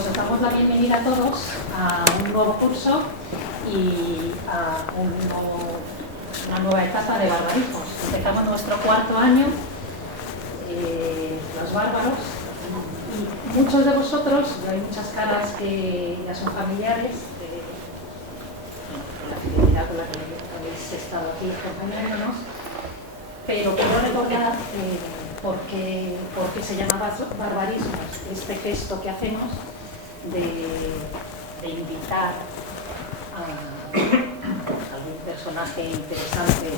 Pues os damos la bienvenida a todos a un nuevo curso y a una nueva etapa de barbarismos. Empezamos nuestro cuarto año, los bárbaros, y muchos de vosotros, hay muchas caras que ya son familiares de la fidelidad con la que habéis estado aquí acompañándonos, pero quiero recordar por qué se llama barbarismos, este gesto que hacemos de invitar a algún personaje interesante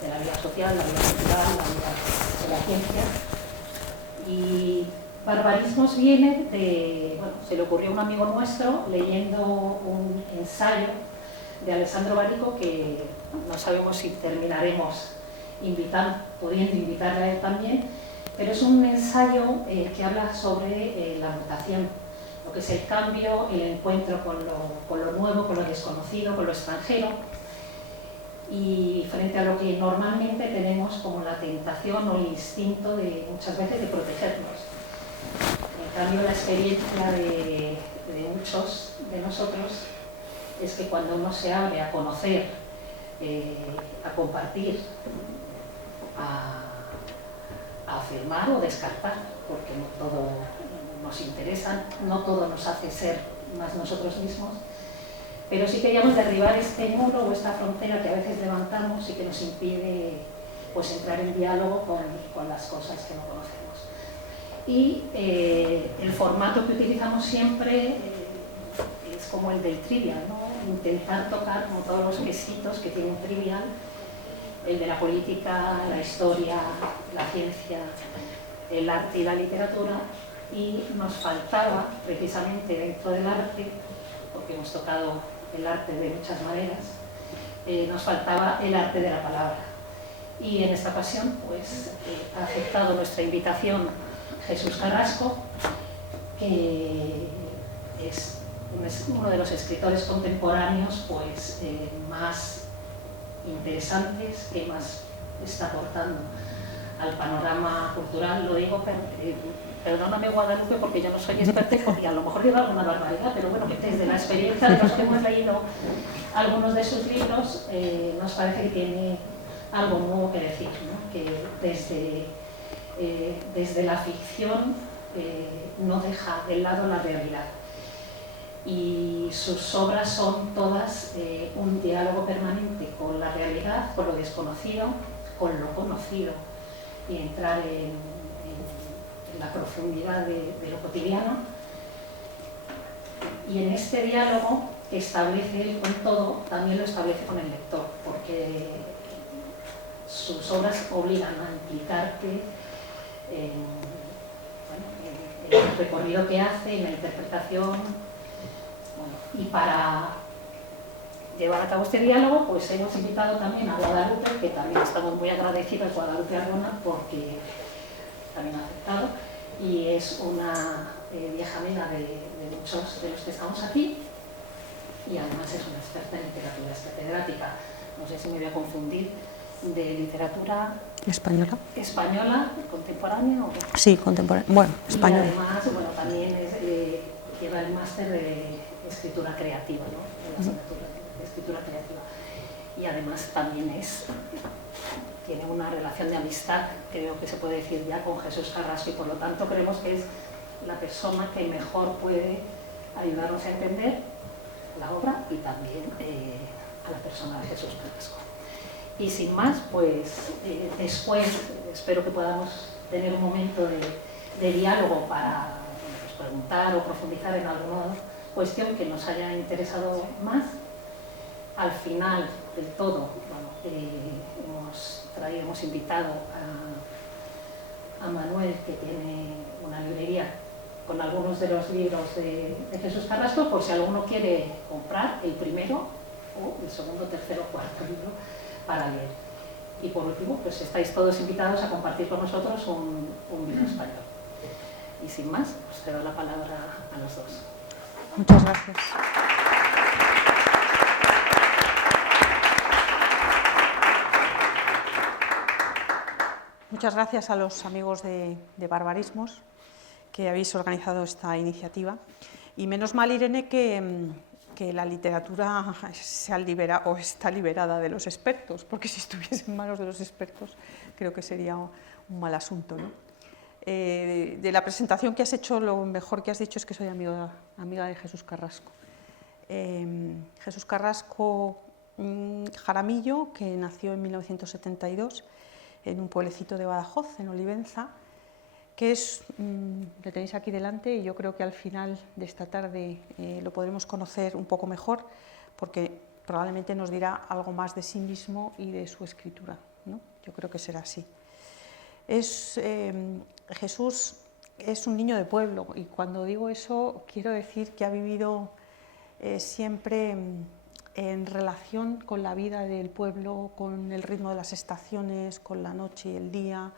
de la vida social, la vida cultural, la vida de la ciencia. Y barbarismos viene de, bueno, se le ocurrió a un amigo nuestro leyendo un ensayo de Alessandro Barico que no sabemos si terminaremos pudiendo invitarle a él también, pero es un ensayo que habla sobre la mutación, lo que es el cambio, el encuentro con lo nuevo, con lo desconocido, con lo extranjero, y frente a lo que normalmente tenemos como la tentación o el instinto de muchas veces de protegernos. En cambio, la experiencia de muchos de nosotros es que cuando uno se abre a conocer, a compartir, a afirmar o descartar, porque no todo nos interesa, no todo nos hace ser más nosotros mismos, pero sí queríamos derribar este muro o esta frontera que a veces levantamos y que nos impide pues, entrar en diálogo con las cosas que no conocemos. Y el formato que utilizamos siempre es como el del trivial, ¿no? Intentar tocar como todos los quesitos que tiene un trivial, el de la política, la historia, la ciencia, el arte y la literatura, y nos faltaba precisamente dentro del arte, porque hemos tocado el arte de muchas maneras, nos faltaba el arte de la palabra. Y en esta ocasión pues, ha aceptado nuestra invitación Jesús Carrasco, que es uno de los escritores contemporáneos pues, más interesantes que más está aportando al panorama cultural. Lo digo, perdóname Guadalupe, porque yo no soy experta y a lo mejor digo alguna barbaridad, pero bueno, que desde la experiencia de los que hemos leído algunos de sus libros, nos parece que tiene algo nuevo que decir, ¿no? Que desde la ficción no deja de lado la realidad. Y sus obras son todas un diálogo permanente con la realidad, con lo desconocido, con lo conocido, y entrar en la profundidad de lo cotidiano. Y en este diálogo que establece él con todo, también lo establece con el lector, porque sus obras obligan a implicarte en el recorrido que hace, en la interpretación. Y para llevar a cabo este diálogo, pues hemos invitado también a Guadalupe, que también estamos muy agradecidos, Guadalupe Arbona, porque también ha aceptado, y es una vieja amiga de muchos de los que estamos aquí, y además es una experta en literatura, es catedrática, no sé si me voy a confundir, de literatura española contemporánea o sí, contemporánea, bueno, española. Y además, bueno, también lleva el máster de escritura creativa, ¿no? De la asignatura de escritura creativa. Y además también tiene una relación de amistad, creo que se puede decir ya, con Jesús Carrasco, y por lo tanto creemos que es la persona que mejor puede ayudarnos a entender la obra y también a la persona de Jesús Carrasco. Y sin más, pues después espero que podamos tener un momento de diálogo para preguntar o profundizar en alguna cuestión que nos haya interesado más. Al final del todo, hemos invitado a Manuel, que tiene una librería con algunos de los libros de Jesús Carrasco, por si alguno quiere comprar el primero o el segundo, tercero o cuarto libro para leer. Y por último, pues estáis todos invitados a compartir con nosotros un libro español. Y sin más, os cedo la palabra a los dos. Muchas gracias. Muchas gracias a los amigos de Barbarismos, que habéis organizado esta iniciativa. Y menos mal, Irene, que la literatura se ha liberado, o está liberada de los expertos, porque si estuviese en manos de los expertos creo que sería un mal asunto, ¿no? De la presentación que has hecho, lo mejor que has dicho es que soy amiga de Jesús Carrasco. Jesús Carrasco Jaramillo, que nació en 1972 en un pueblecito de Badajoz, en Olivenza, que es, lo tenéis aquí delante, y yo creo que al final de esta tarde lo podremos conocer un poco mejor, porque probablemente nos dirá algo más de sí mismo y de su escritura, ¿no? Yo creo que será así. Jesús es un niño de pueblo, y cuando digo eso quiero decir que ha vivido siempre en relación con la vida del pueblo, con el ritmo de las estaciones, con la noche y el día,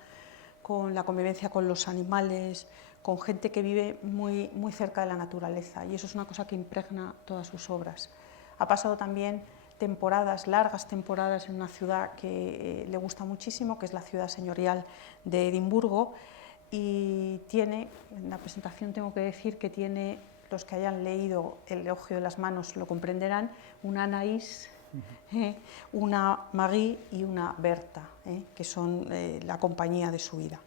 con la convivencia con los animales, con gente que vive muy, muy cerca de la naturaleza, y eso es una cosa que impregna todas sus obras. Ha pasado también temporadas, largas temporadas, en una ciudad que le gusta muchísimo, que es la ciudad señorial de Edimburgo, y tiene, en la presentación tengo que decir que tiene, los que hayan leído El elogio de las manos lo comprenderán, una Anaïs, una Marie y una Berta, que son la compañía de su vida.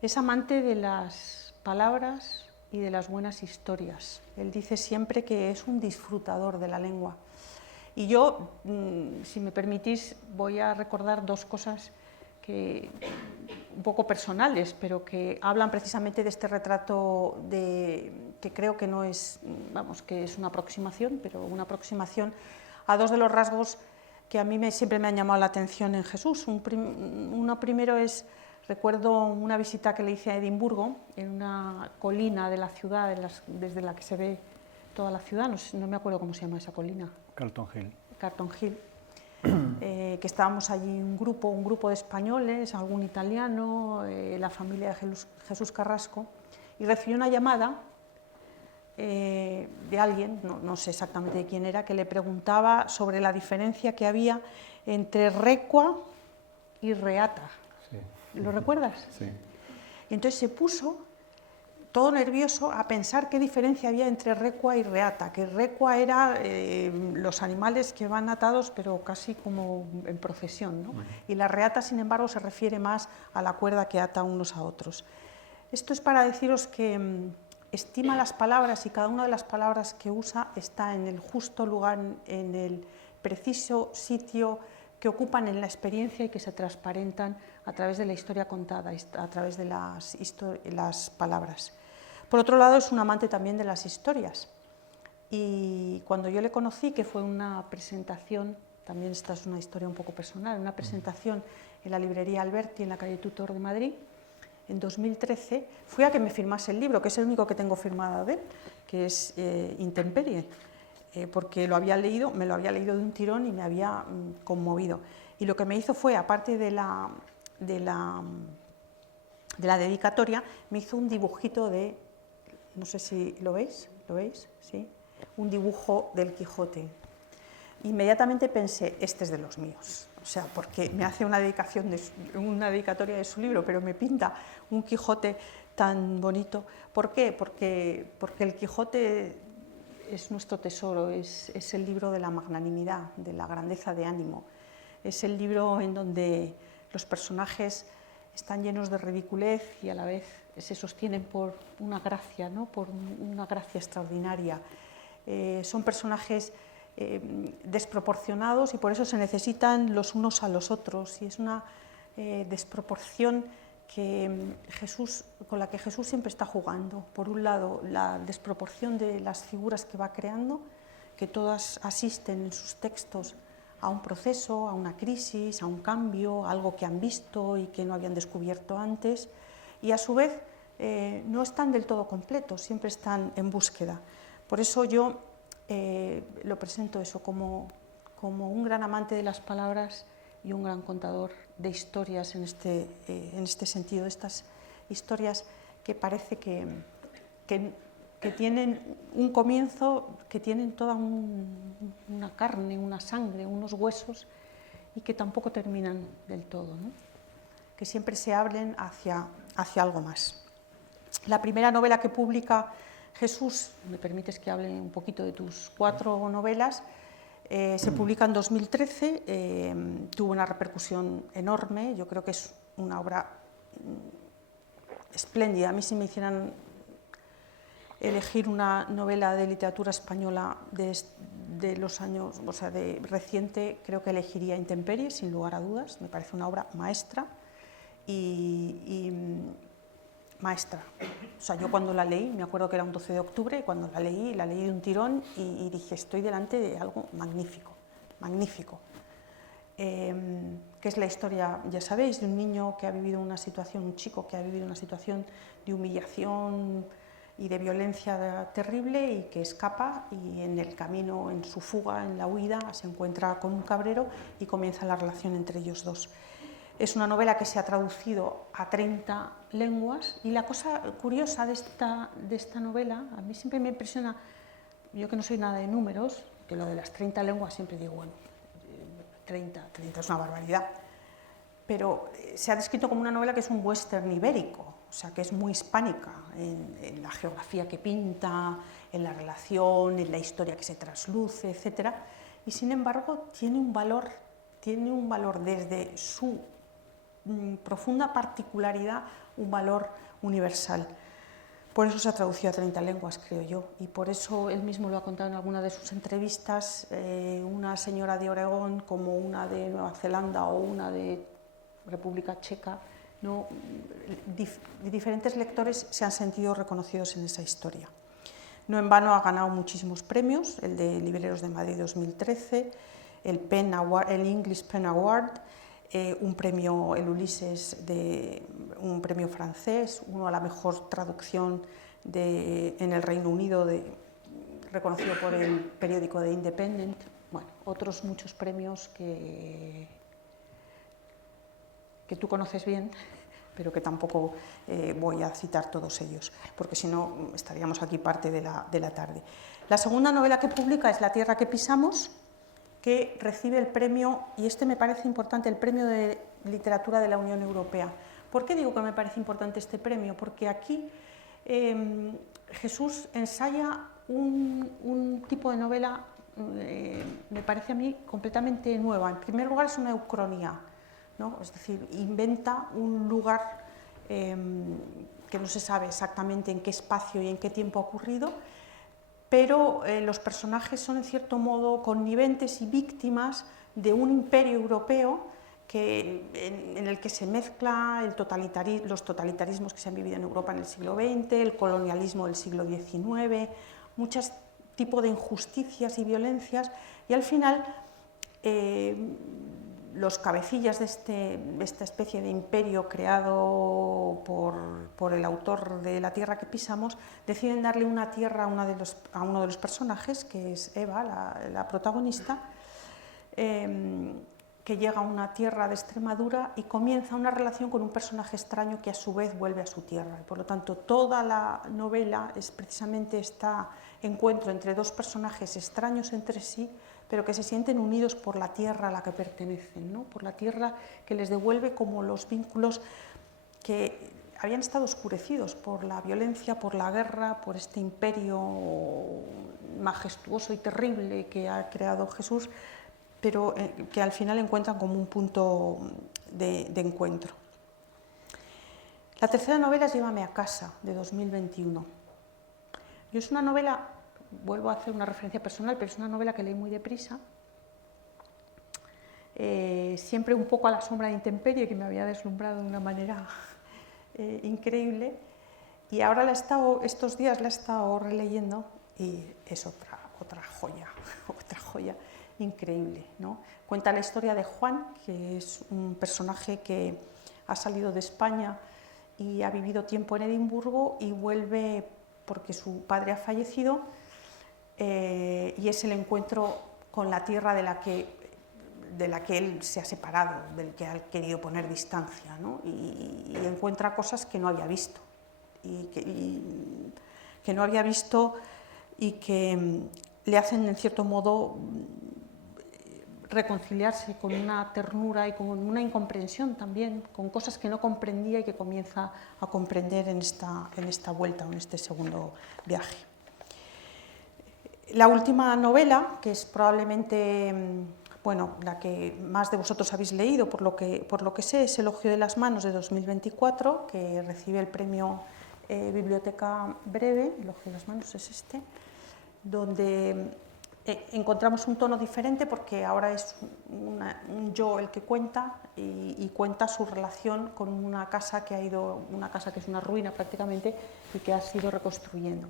Es amante de las palabras y de las buenas historias. Él dice siempre que es un disfrutador de la lengua. Y yo, si me permitís, voy a recordar dos cosas un poco personales, pero que hablan precisamente de este retrato que creo que no es, vamos, que es una aproximación, pero una aproximación a dos de los rasgos que a mí siempre me han llamado la atención en Jesús. Uno primero es, recuerdo una visita que le hice a Edimburgo, en una colina de la ciudad, desde la que se ve toda la ciudad, no me acuerdo cómo se llama esa colina. Carlton Hill. Carlton Hill. Que estábamos allí un grupo de españoles, algún italiano, la familia de Jesús Carrasco, y recibí una llamada de alguien, no sé exactamente de quién era, que le preguntaba sobre la diferencia que había entre recua y reata. Sí. ¿Lo recuerdas? Sí. Y entonces se puso todo nervioso a pensar qué diferencia había entre recua y reata, que recua era los animales que van atados pero casi como en procesión, ¿no? Y la reata, sin embargo, se refiere más a la cuerda que ata unos a otros. Esto es para deciros que estima las palabras, y cada una de las palabras que usa está en el justo lugar, en el preciso sitio que ocupan en la experiencia y que se transparentan a través de la historia contada, a través de las palabras. Por otro lado, es un amante también de las historias, y cuando yo le conocí, que fue una presentación, también esta es una historia un poco personal, una presentación en la librería Alberti, en la calle Tutor de Madrid, en 2013, fui a que me firmase el libro, que es el único que tengo firmado de él, que es Intemperie, porque me lo había leído de un tirón y me había conmovido. Y lo que me hizo fue, aparte de la dedicatoria, me hizo un dibujito de, no sé si lo veis, ¿sí? Un dibujo del Quijote. Inmediatamente pensé, este es de los míos, o sea, porque me hace una dedicatoria de su libro, pero me pinta un Quijote tan bonito. ¿Por qué? Porque el Quijote es nuestro tesoro, es el libro de la magnanimidad, de la grandeza de ánimo, es el libro en donde los personajes están llenos de ridiculez y a la vez se sostienen por una gracia, ¿no? Por una gracia extraordinaria. Son personajes desproporcionados y por eso se necesitan los unos a los otros, y es una desproporción con la que Jesús siempre está jugando. Por un lado, la desproporción de las figuras que va creando, que todas asisten en sus textos a un proceso, a una crisis, a un cambio, a algo que han visto y que no habían descubierto antes, y a su vez no están del todo completos, siempre están en búsqueda. Por eso yo lo presento eso como un gran amante de las palabras y un gran contador de historias en este sentido, estas historias que parece que tienen un comienzo, que tienen toda una carne, una sangre, unos huesos, y que tampoco terminan del todo, ¿no? Que siempre se abren hacia algo más. La primera novela que publica Jesús, me permites que hable un poquito de tus 4 novelas, se publica en 2013, tuvo una repercusión enorme, yo creo que es una obra espléndida. A mí, si me hicieran elegir una novela de literatura española de los años, o sea, de reciente, creo que elegiría Intemperie, sin lugar a dudas. Me parece una obra maestra y maestra. O sea, yo cuando la leí, me acuerdo que era un 12 de octubre, cuando la leí de un tirón y dije, estoy delante de algo magnífico, magnífico. Que es la historia, ya sabéis, de un niño que ha vivido una situación, un chico que ha vivido una situación de humillación y de violencia terrible y que escapa, y en el camino, en su fuga, en la huida, se encuentra con un cabrero y comienza la relación entre ellos dos. Es una novela que se ha traducido a 30 lenguas, y la cosa curiosa de esta novela, a mí siempre me impresiona, yo que no soy nada de números, que lo de las 30 lenguas siempre digo, bueno, 30 es una barbaridad, pero se ha descrito como una novela que es un western ibérico, o sea, que es muy hispánica en la geografía que pinta, en la relación, en la historia que se trasluce, etc. Y sin embargo tiene un valor desde su profunda particularidad, un valor universal. Por eso se ha traducido a 30 lenguas, creo yo, y por eso él mismo lo ha contado en alguna de sus entrevistas. Una señora de Oregón, como una de Nueva Zelanda o una de República Checa, ¿no? Diferentes lectores se han sentido reconocidos en esa historia. No en vano ha ganado muchísimos premios, el de Libreros de Madrid 2013, el English Pen Award, un premio, el Ulises, un premio francés, uno a la mejor traducción en el Reino Unido, reconocido por el periódico The Independent. Bueno, otros muchos premios que tú conoces bien, pero que tampoco voy a citar todos ellos, porque si no estaríamos aquí parte de la tarde. La segunda novela que publica es La tierra que pisamos, que recibe el premio, y este me parece importante, el premio de literatura de la Unión Europea. ¿Por qué digo que me parece importante este premio? Porque aquí Jesús ensaya un tipo de novela, me parece a mí, completamente nueva. En primer lugar, es una eucronía, ¿no? Es decir, inventa un lugar que no se sabe exactamente en qué espacio y en qué tiempo ha ocurrido, pero los personajes son en cierto modo conniventes y víctimas de un imperio europeo en el que se mezcla los totalitarismos que se han vivido en Europa en el siglo XX, el colonialismo del siglo XIX, muchos tipos de injusticias y violencias, y al final los cabecillas de esta especie de imperio creado por el autor de La tierra que pisamos deciden darle una tierra a uno de los personajes, que es Eva, la protagonista, que llega a una tierra de Extremadura y comienza una relación con un personaje extraño que a su vez vuelve a su tierra. Por lo tanto, toda la novela es precisamente este encuentro entre dos personajes extraños entre sí, pero que se sienten unidos por la tierra a la que pertenecen, ¿no? Por la tierra que les devuelve como los vínculos que habían estado oscurecidos por la violencia, por la guerra, por este imperio majestuoso y terrible que ha creado Jesús, pero que al final encuentran como un punto de encuentro. La tercera novela es Llévame a casa, de 2021. Y es una novela, vuelvo a hacer una referencia personal, pero es una novela que leí muy deprisa, siempre un poco a la sombra de Intemperie, que me había deslumbrado de una manera increíble, y ahora estos días la he estado releyendo y es otra joya increíble, ¿no? Cuenta la historia de Juan, que es un personaje que ha salido de España y ha vivido tiempo en Edimburgo y vuelve porque su padre ha fallecido, y es el encuentro con la tierra de la que él se ha separado, del que ha querido poner distancia, ¿no? Y encuentra cosas que no había visto y que le hacen en cierto modo reconciliarse con una ternura y con una incomprensión también, con cosas que no comprendía y que comienza a comprender en esta vuelta, en este segundo viaje. La última novela, que es probablemente la que más de vosotros habéis leído, por lo que sé, es Elogio de las manos, de 2024, que recibe el premio Biblioteca Breve. Elogio de las manos es este, donde encontramos un tono diferente, porque ahora es un yo el que cuenta, y cuenta su relación con una casa que es una ruina prácticamente y que ha sido reconstruyendo.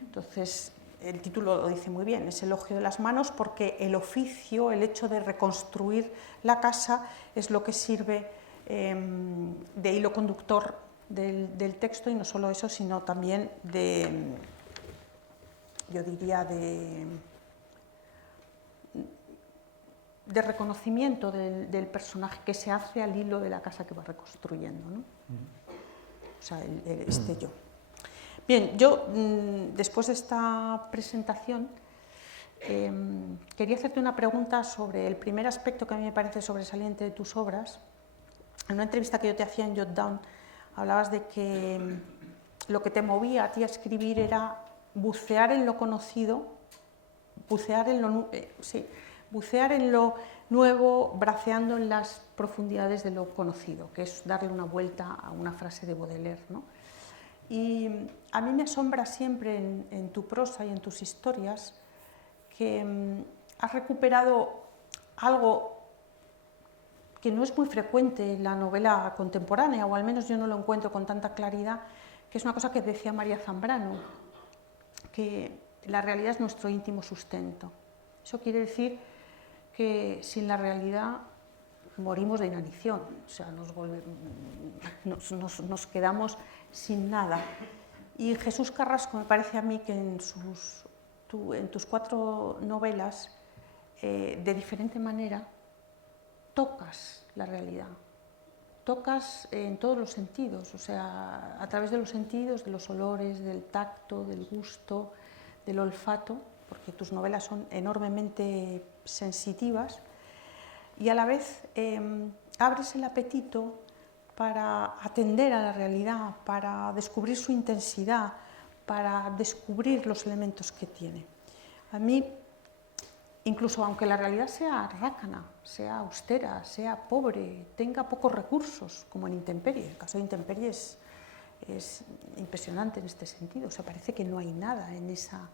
Entonces, el título lo dice muy bien, es Elogio de las manos, porque el oficio, el hecho de reconstruir la casa, es lo que sirve de hilo conductor del texto, y no solo eso, sino también de reconocimiento del personaje que se hace al hilo de la casa que va reconstruyendo, ¿no? O sea, este yo. Bien, yo después de esta presentación quería hacerte una pregunta sobre el primer aspecto que a mí me parece sobresaliente de tus obras. En una entrevista que yo te hacía en Jotdown, hablabas de que lo que te movía a ti a escribir era bucear en lo conocido, bucear en lo nuevo, braceando en las profundidades de lo conocido, que es darle una vuelta a una frase de Baudelaire, ¿no? Y a mí me asombra siempre en tu prosa y en tus historias que has recuperado algo que no es muy frecuente en la novela contemporánea, o al menos yo no lo encuentro con tanta claridad, que es una cosa que decía María Zambrano, que la realidad es nuestro íntimo sustento. Eso quiere decir que sin la realidad morimos de inanición, o sea, nos quedamos sin nada. Y Jesús Carrasco, me parece a mí que en tus 4 novelas, de diferente manera, tocas la realidad, tocas en todos los sentidos, o sea, a través de los sentidos, de los olores, del tacto, del gusto, del olfato, porque tus novelas son enormemente sensitivas, y a la vez abres el apetito para atender a la realidad, para descubrir su intensidad, para descubrir los elementos que tiene. A mí, incluso aunque la realidad sea rácana, sea austera, sea pobre, tenga pocos recursos, como en Intemperie, el caso de Intemperie es impresionante en este sentido, o sea, parece que no hay nada en esa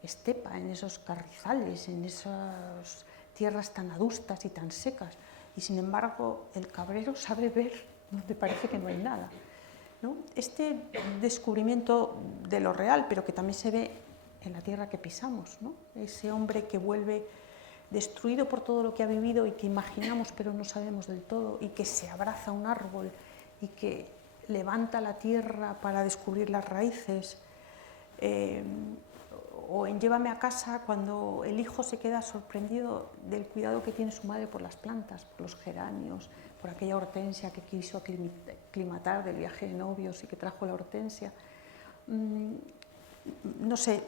estepa, en esos carrizales, en esas tierras tan adustas y tan secas, y sin embargo el cabrero sabe ver donde parece que no hay nada, ¿no? Este descubrimiento de lo real, pero que también se ve en la tierra que pisamos, ¿no? Ese hombre que vuelve destruido por todo lo que ha vivido y que imaginamos pero no sabemos del todo, y que se abraza a un árbol y que levanta la tierra para descubrir las raíces, o en Llévame a casa, cuando el hijo se queda sorprendido del cuidado que tiene su madre por las plantas, por los geranios, por aquella hortensia que quiso aclimatar del viaje de novios y que trajo la hortensia. No sé,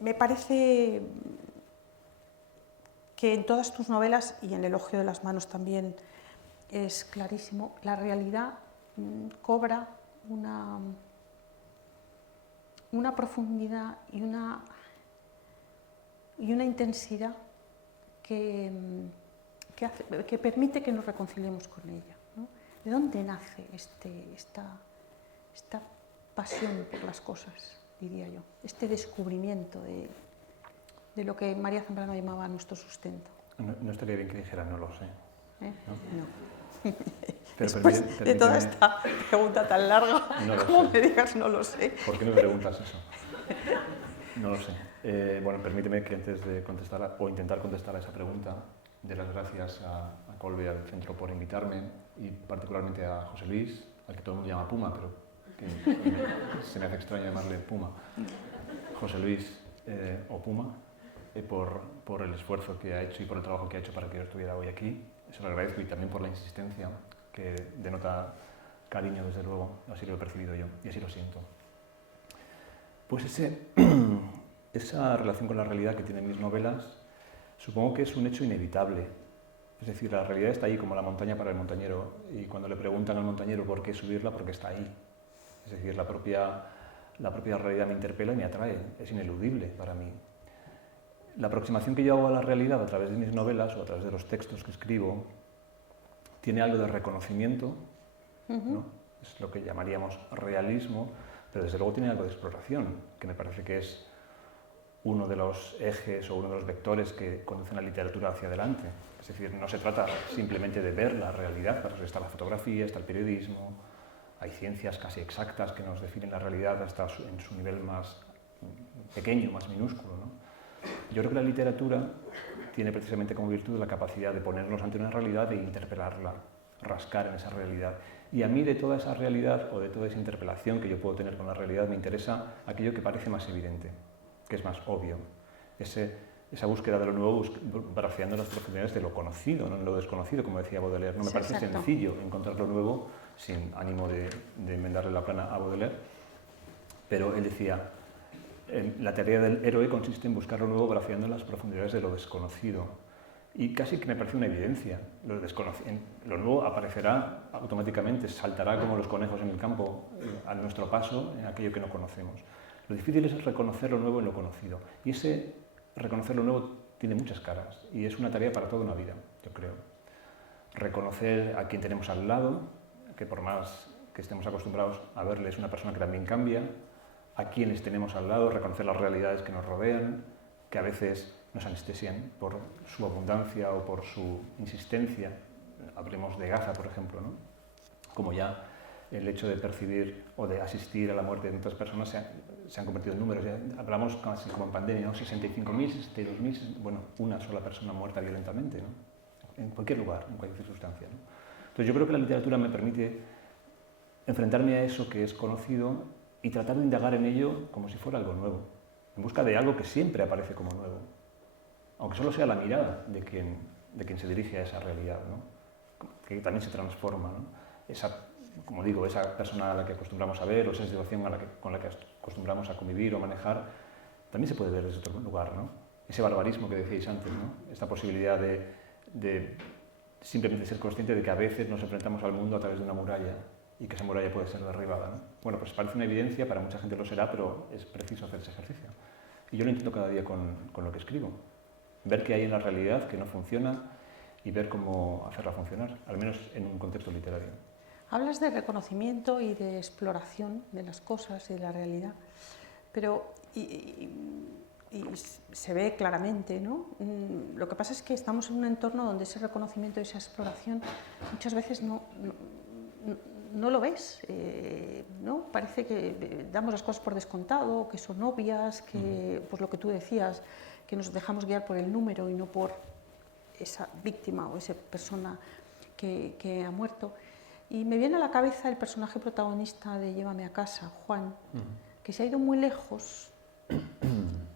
me parece que en todas tus novelas, y en Elogio de las manos también es clarísimo, la realidad cobra una profundidad y una intensidad que permite que nos reconciliemos con ella, ¿no? ¿De dónde nace esta pasión por las cosas, diría yo? Este descubrimiento de lo que María Zambrano llamaba nuestro sustento. No estaría bien que dijera no lo sé. No. Pero después de toda esta pregunta tan larga, ¿cómo me digas no lo sé? ¿Por qué no me preguntas eso? No lo sé. Bueno, permíteme que antes de contestar o intentar contestar a esa pregunta, dé las gracias a Colbe y al centro por invitarme, y particularmente a José Luis, al que todo el mundo llama Puma, pero que se me hace extraño llamarle Puma. José Luis o Puma, por el esfuerzo que ha hecho y por el trabajo que ha hecho para que yo estuviera hoy aquí. Eso lo agradezco, y también por la insistencia, que denota cariño, desde luego, así lo he percibido yo y así lo siento. Pues esa relación con la realidad que tienen mis novelas Supongo que es un hecho inevitable. Es decir, la realidad está ahí como la montaña para el montañero, y cuando le preguntan al montañero por qué subirla, porque está ahí. Es decir, la propia realidad me interpela y me atrae, es ineludible para mí. La aproximación que yo hago a la realidad a través de mis novelas o a través de los textos que escribo tiene algo de reconocimiento, ¿no? Es lo que llamaríamos realismo, pero desde luego tiene algo de exploración, que me parece que es uno de los ejes o uno de los vectores que conducen la literatura hacia adelante. Es decir, no se trata simplemente de ver la realidad, para eso está la fotografía, está el periodismo, hay ciencias casi exactas que nos definen la realidad hasta en su nivel más pequeño, más minúsculo, ¿no? Yo creo que la literatura tiene precisamente como virtud la capacidad de ponernos ante una realidad e interpelarla, rascar en esa realidad. Y a mí de toda esa realidad o de toda esa interpelación que yo puedo tener con la realidad me interesa aquello que parece más evidente, que es más obvio. Esa búsqueda de lo nuevo, braceando las profundidades de lo conocido, no en lo desconocido, como decía Baudelaire. No me parece sencillo encontrar lo nuevo, sin ánimo de enmendarle la plana a Baudelaire, pero él decía, la tarea del héroe consiste en buscar lo nuevo braceando las profundidades de lo desconocido. Y casi que me parece una evidencia. Lo nuevo aparecerá automáticamente, saltará como los conejos en el campo a nuestro paso en aquello que no conocemos. Lo difícil es reconocer lo nuevo en lo conocido. Y ese reconocer lo nuevo tiene muchas caras y es una tarea para toda una vida, yo creo. Reconocer a quien tenemos al lado, que por más que estemos acostumbrados a verle es una persona que también cambia, a quienes tenemos al lado, reconocer las realidades que nos rodean, que a veces nos anestesian por su abundancia o por su insistencia. Hablemos de Gaza, por ejemplo, ¿no? Como ya el hecho de percibir o de asistir a la muerte de otras personas se han convertido en números. Ya hablamos casi como en pandemia, ¿no? 65.000, 62.000, bueno, una sola persona muerta violentamente, ¿no? En cualquier lugar, en cualquier circunstancia, ¿no? Entonces yo creo que la literatura me permite enfrentarme a eso que es conocido y tratar de indagar en ello como si fuera algo nuevo, en busca de algo que siempre aparece como nuevo, aunque solo sea la mirada de quien se dirige a esa realidad, ¿no? Que también se transforma, ¿no? Como digo, esa persona a la que acostumbramos a ver o esa situación con la que acostumbramos a convivir o manejar, también se puede ver desde otro lugar, ¿no? Ese barbarismo que decíais antes, ¿no? Esta posibilidad de simplemente ser consciente de que a veces nos enfrentamos al mundo a través de una muralla y que esa muralla puede ser derribada, ¿no? Bueno, pues parece una evidencia, para mucha gente lo será, pero es preciso hacer ese ejercicio. Y yo lo intento cada día con lo que escribo. Ver qué hay en la realidad que no funciona y ver cómo hacerla funcionar, al menos en un contexto literario. Hablas de reconocimiento y de exploración de las cosas y de la realidad, pero y se ve claramente, ¿no? Lo que pasa es que estamos en un entorno donde ese reconocimiento y esa exploración muchas veces no lo ves, ¿no? Parece que damos las cosas por descontado, que son obvias, que, pues lo que tú decías, que nos dejamos guiar por el número y no por esa víctima o esa persona que ha muerto. Y me viene a la cabeza el personaje protagonista de Llévame a casa, Juan, que se ha ido muy lejos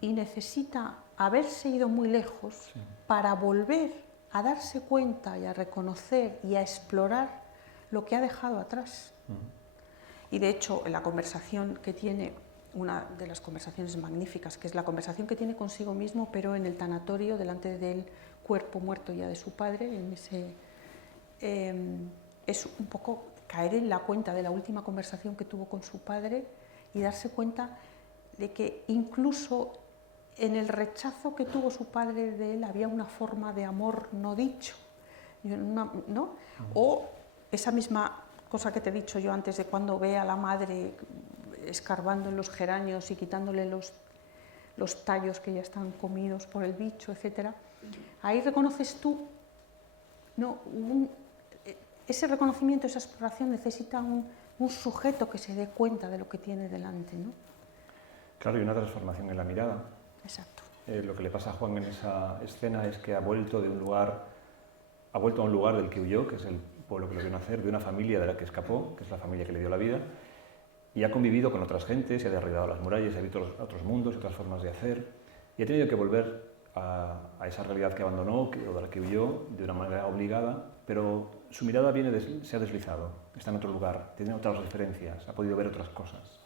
y necesita haberse ido muy lejos para volver a darse cuenta y a reconocer y a explorar lo que ha dejado atrás. Y de hecho, en la conversación que tiene, una de las conversaciones magníficas, que es la conversación que tiene consigo mismo, pero en el tanatorio, delante del cuerpo muerto ya de su padre, es un poco caer en la cuenta de la última conversación que tuvo con su padre y darse cuenta de que incluso en el rechazo que tuvo su padre de él había una forma de amor no dicho, ¿no? O esa misma cosa que te he dicho yo antes de cuando ve a la madre escarbando en los geranios y quitándole los tallos que ya están comidos por el bicho, etc. Ahí reconoces tú, no, ese reconocimiento, esa exploración necesita un sujeto que se dé cuenta de lo que tiene delante, ¿no? Claro, y una transformación en la mirada. Exacto. Lo que le pasa a Juan en esa escena es que ha vuelto a un lugar del que huyó, que es el pueblo que lo vio nacer, de una familia de la que escapó, que es la familia que le dio la vida, y ha convivido con otras gentes, se ha derribado las murallas, se ha visto otros mundos, otras formas de hacer, y ha tenido que volver a esa realidad que abandonó o de la que huyó de una manera obligada, pero su mirada se ha deslizado, está en otro lugar, tiene otras referencias, ha podido ver otras cosas,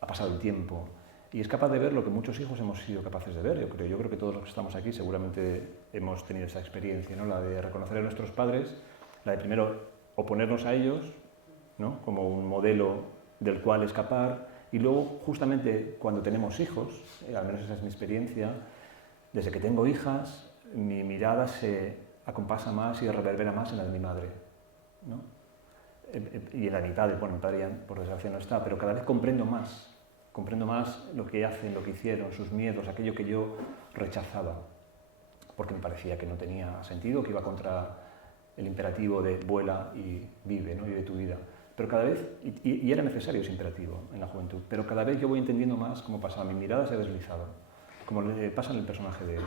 ha pasado el tiempo, y es capaz de ver lo que muchos hijos hemos sido capaces de ver. Yo creo que todos los que estamos aquí seguramente hemos tenido esa experiencia, ¿no? La de reconocer a nuestros padres, la de primero oponernos a ellos, ¿no? Como un modelo del cual escapar, y luego justamente cuando tenemos hijos, al menos esa es mi experiencia, desde que tengo hijas, mi mirada se acompasa más y reverbera más en la de mi madre, ¿no? Y en la de mi padre. Bueno, mi padre ya por desgracia no está, pero cada vez comprendo más lo que hacen, lo que hicieron, sus miedos, aquello que yo rechazaba, porque me parecía que no tenía sentido, que iba contra el imperativo de vuela y vive, ¿no? Vive tu vida. Pero cada vez, y era necesario ese imperativo en la juventud, pero cada vez yo voy entendiendo más cómo pasaba, mi mirada se ha deslizado, como le pasa en el personaje de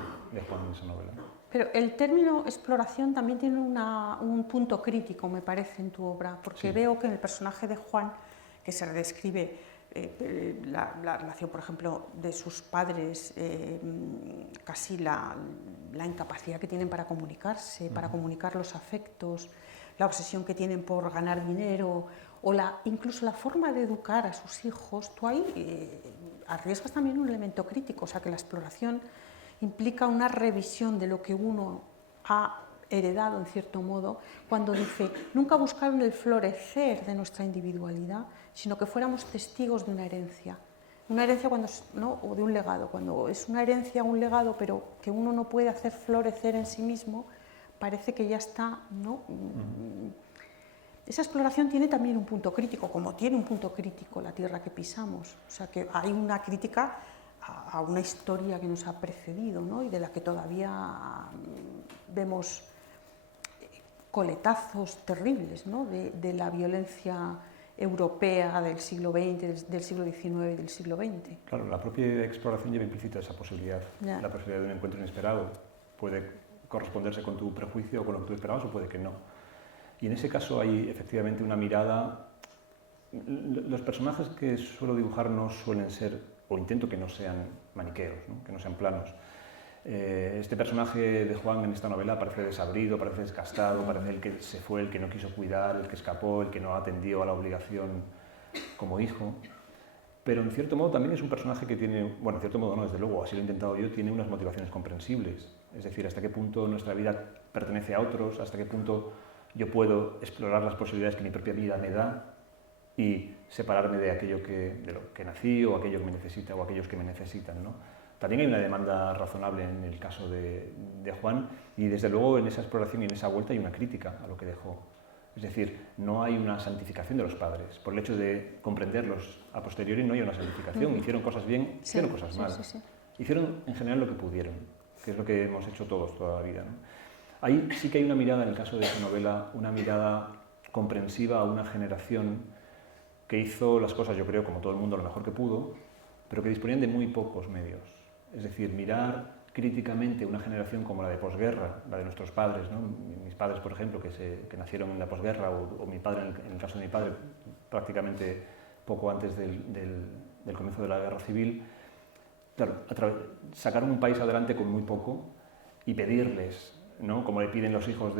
Juan en esa novela. Pero el término exploración también tiene un punto crítico, me parece, en tu obra, porque Sí. veo que en el personaje de Juan, que se describe la relación, por ejemplo, de sus padres, casi la incapacidad que tienen para comunicarse, para comunicar los afectos, la obsesión que tienen por ganar dinero, o incluso la forma de educar a sus hijos, tú ahí arriesgas también un elemento crítico, o sea que la exploración implica una revisión de lo que uno ha heredado, en cierto modo, cuando dice, nunca buscaron el florecer de nuestra individualidad, sino que fuéramos testigos de una herencia cuando, ¿no? O de un legado. Cuando es una herencia o un legado, pero que uno no puede hacer florecer en sí mismo, parece que ya está, ¿no? Esa exploración tiene también un punto crítico, como tiene un punto crítico la tierra que pisamos. O sea que hay una crítica a una historia que nos ha precedido, ¿no? Y de la que todavía vemos coletazos terribles, ¿no? de la violencia europea del siglo XX, del siglo XIX y del siglo XX. Claro, la propia exploración lleva implícita esa posibilidad, la posibilidad de un encuentro inesperado. Puede corresponderse con tu prejuicio o con lo que tú esperabas, o puede que no. Y en ese caso hay efectivamente una mirada. Los personajes que suelo dibujar no suelen ser, o intento que no sean maniqueos, ¿no? Que no sean planos. Este personaje de Juan en esta novela parece desabrido, parece desgastado, parece el que se fue, el que no quiso cuidar, el que escapó, el que no atendió a la obligación como hijo. Pero en cierto modo también es un personaje que tiene, bueno, en cierto modo no, desde luego, así lo he intentado yo, tiene unas motivaciones comprensibles. Es decir, hasta qué punto nuestra vida pertenece a otros, hasta qué punto yo puedo explorar las posibilidades que mi propia vida me da y separarme de aquello de lo que nací, o aquello que me necesita, o aquellos que me necesitan, ¿no? También hay una demanda razonable en el caso de Juan, y desde luego en esa exploración y en esa vuelta hay una crítica a lo que dejó. Es decir, no hay una santificación de los padres. Por el hecho de comprenderlos a posteriori no hay una santificación. Hicieron cosas bien, hicieron cosas mal. Hicieron en general lo que pudieron, que es lo que hemos hecho todos toda la vida, ¿no? Ahí sí que hay una mirada, en el caso de esa novela, una mirada comprensiva a una generación que hizo las cosas, yo creo, como todo el mundo, lo mejor que pudo, pero que disponían de muy pocos medios. Es decir, mirar críticamente una generación como la de posguerra, la de nuestros padres, ¿no? Mis padres, por ejemplo, que nacieron en la posguerra, o mi padre, en el caso de mi padre, prácticamente poco antes del comienzo de la guerra civil. Claro, sacaron un país adelante con muy poco y pedirles, ¿no? Como le piden los hijos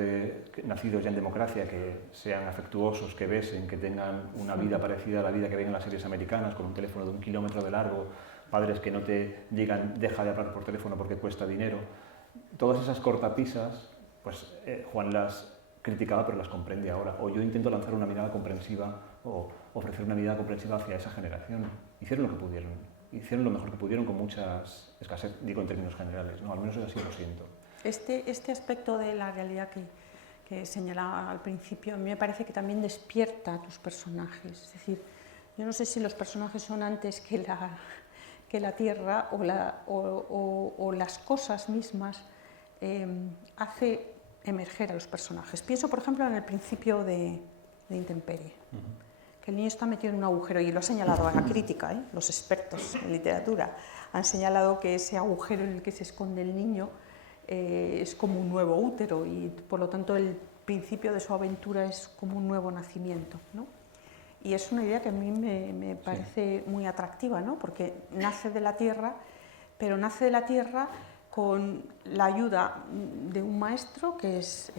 nacidos ya en democracia, que sean afectuosos, que besen, que tengan una vida parecida a la vida que ven en las series americanas, con un teléfono de 1 kilómetro de largo, padres que no te digan deja de hablar por teléfono porque cuesta dinero. Todas esas cortapisas, pues Juan las criticaba, pero las comprende ahora. O yo intento lanzar una mirada comprensiva o ofrecer una mirada comprensiva hacia esa generación. Hicieron lo que pudieron, hicieron lo mejor que pudieron con muchas escasez, digo en términos generales, ¿no? Al menos así lo siento. Este aspecto de la realidad que señalaba al principio, a mí me parece que también despierta a tus personajes. Es decir, yo no sé si los personajes son antes que la tierra o las cosas mismas hace emerger a los personajes. Pienso, por ejemplo, en el principio de Intemperie, que el niño está metido en un agujero, y lo ha señalado a la crítica, los expertos en literatura han señalado que ese agujero en el que se esconde el niño es como un nuevo útero, y por lo tanto el principio de su aventura es como un nuevo nacimiento, ¿no? Y es una idea que a mí me parece muy atractiva, ¿no? Porque nace de la tierra, pero nace de la tierra con la ayuda de un maestro que es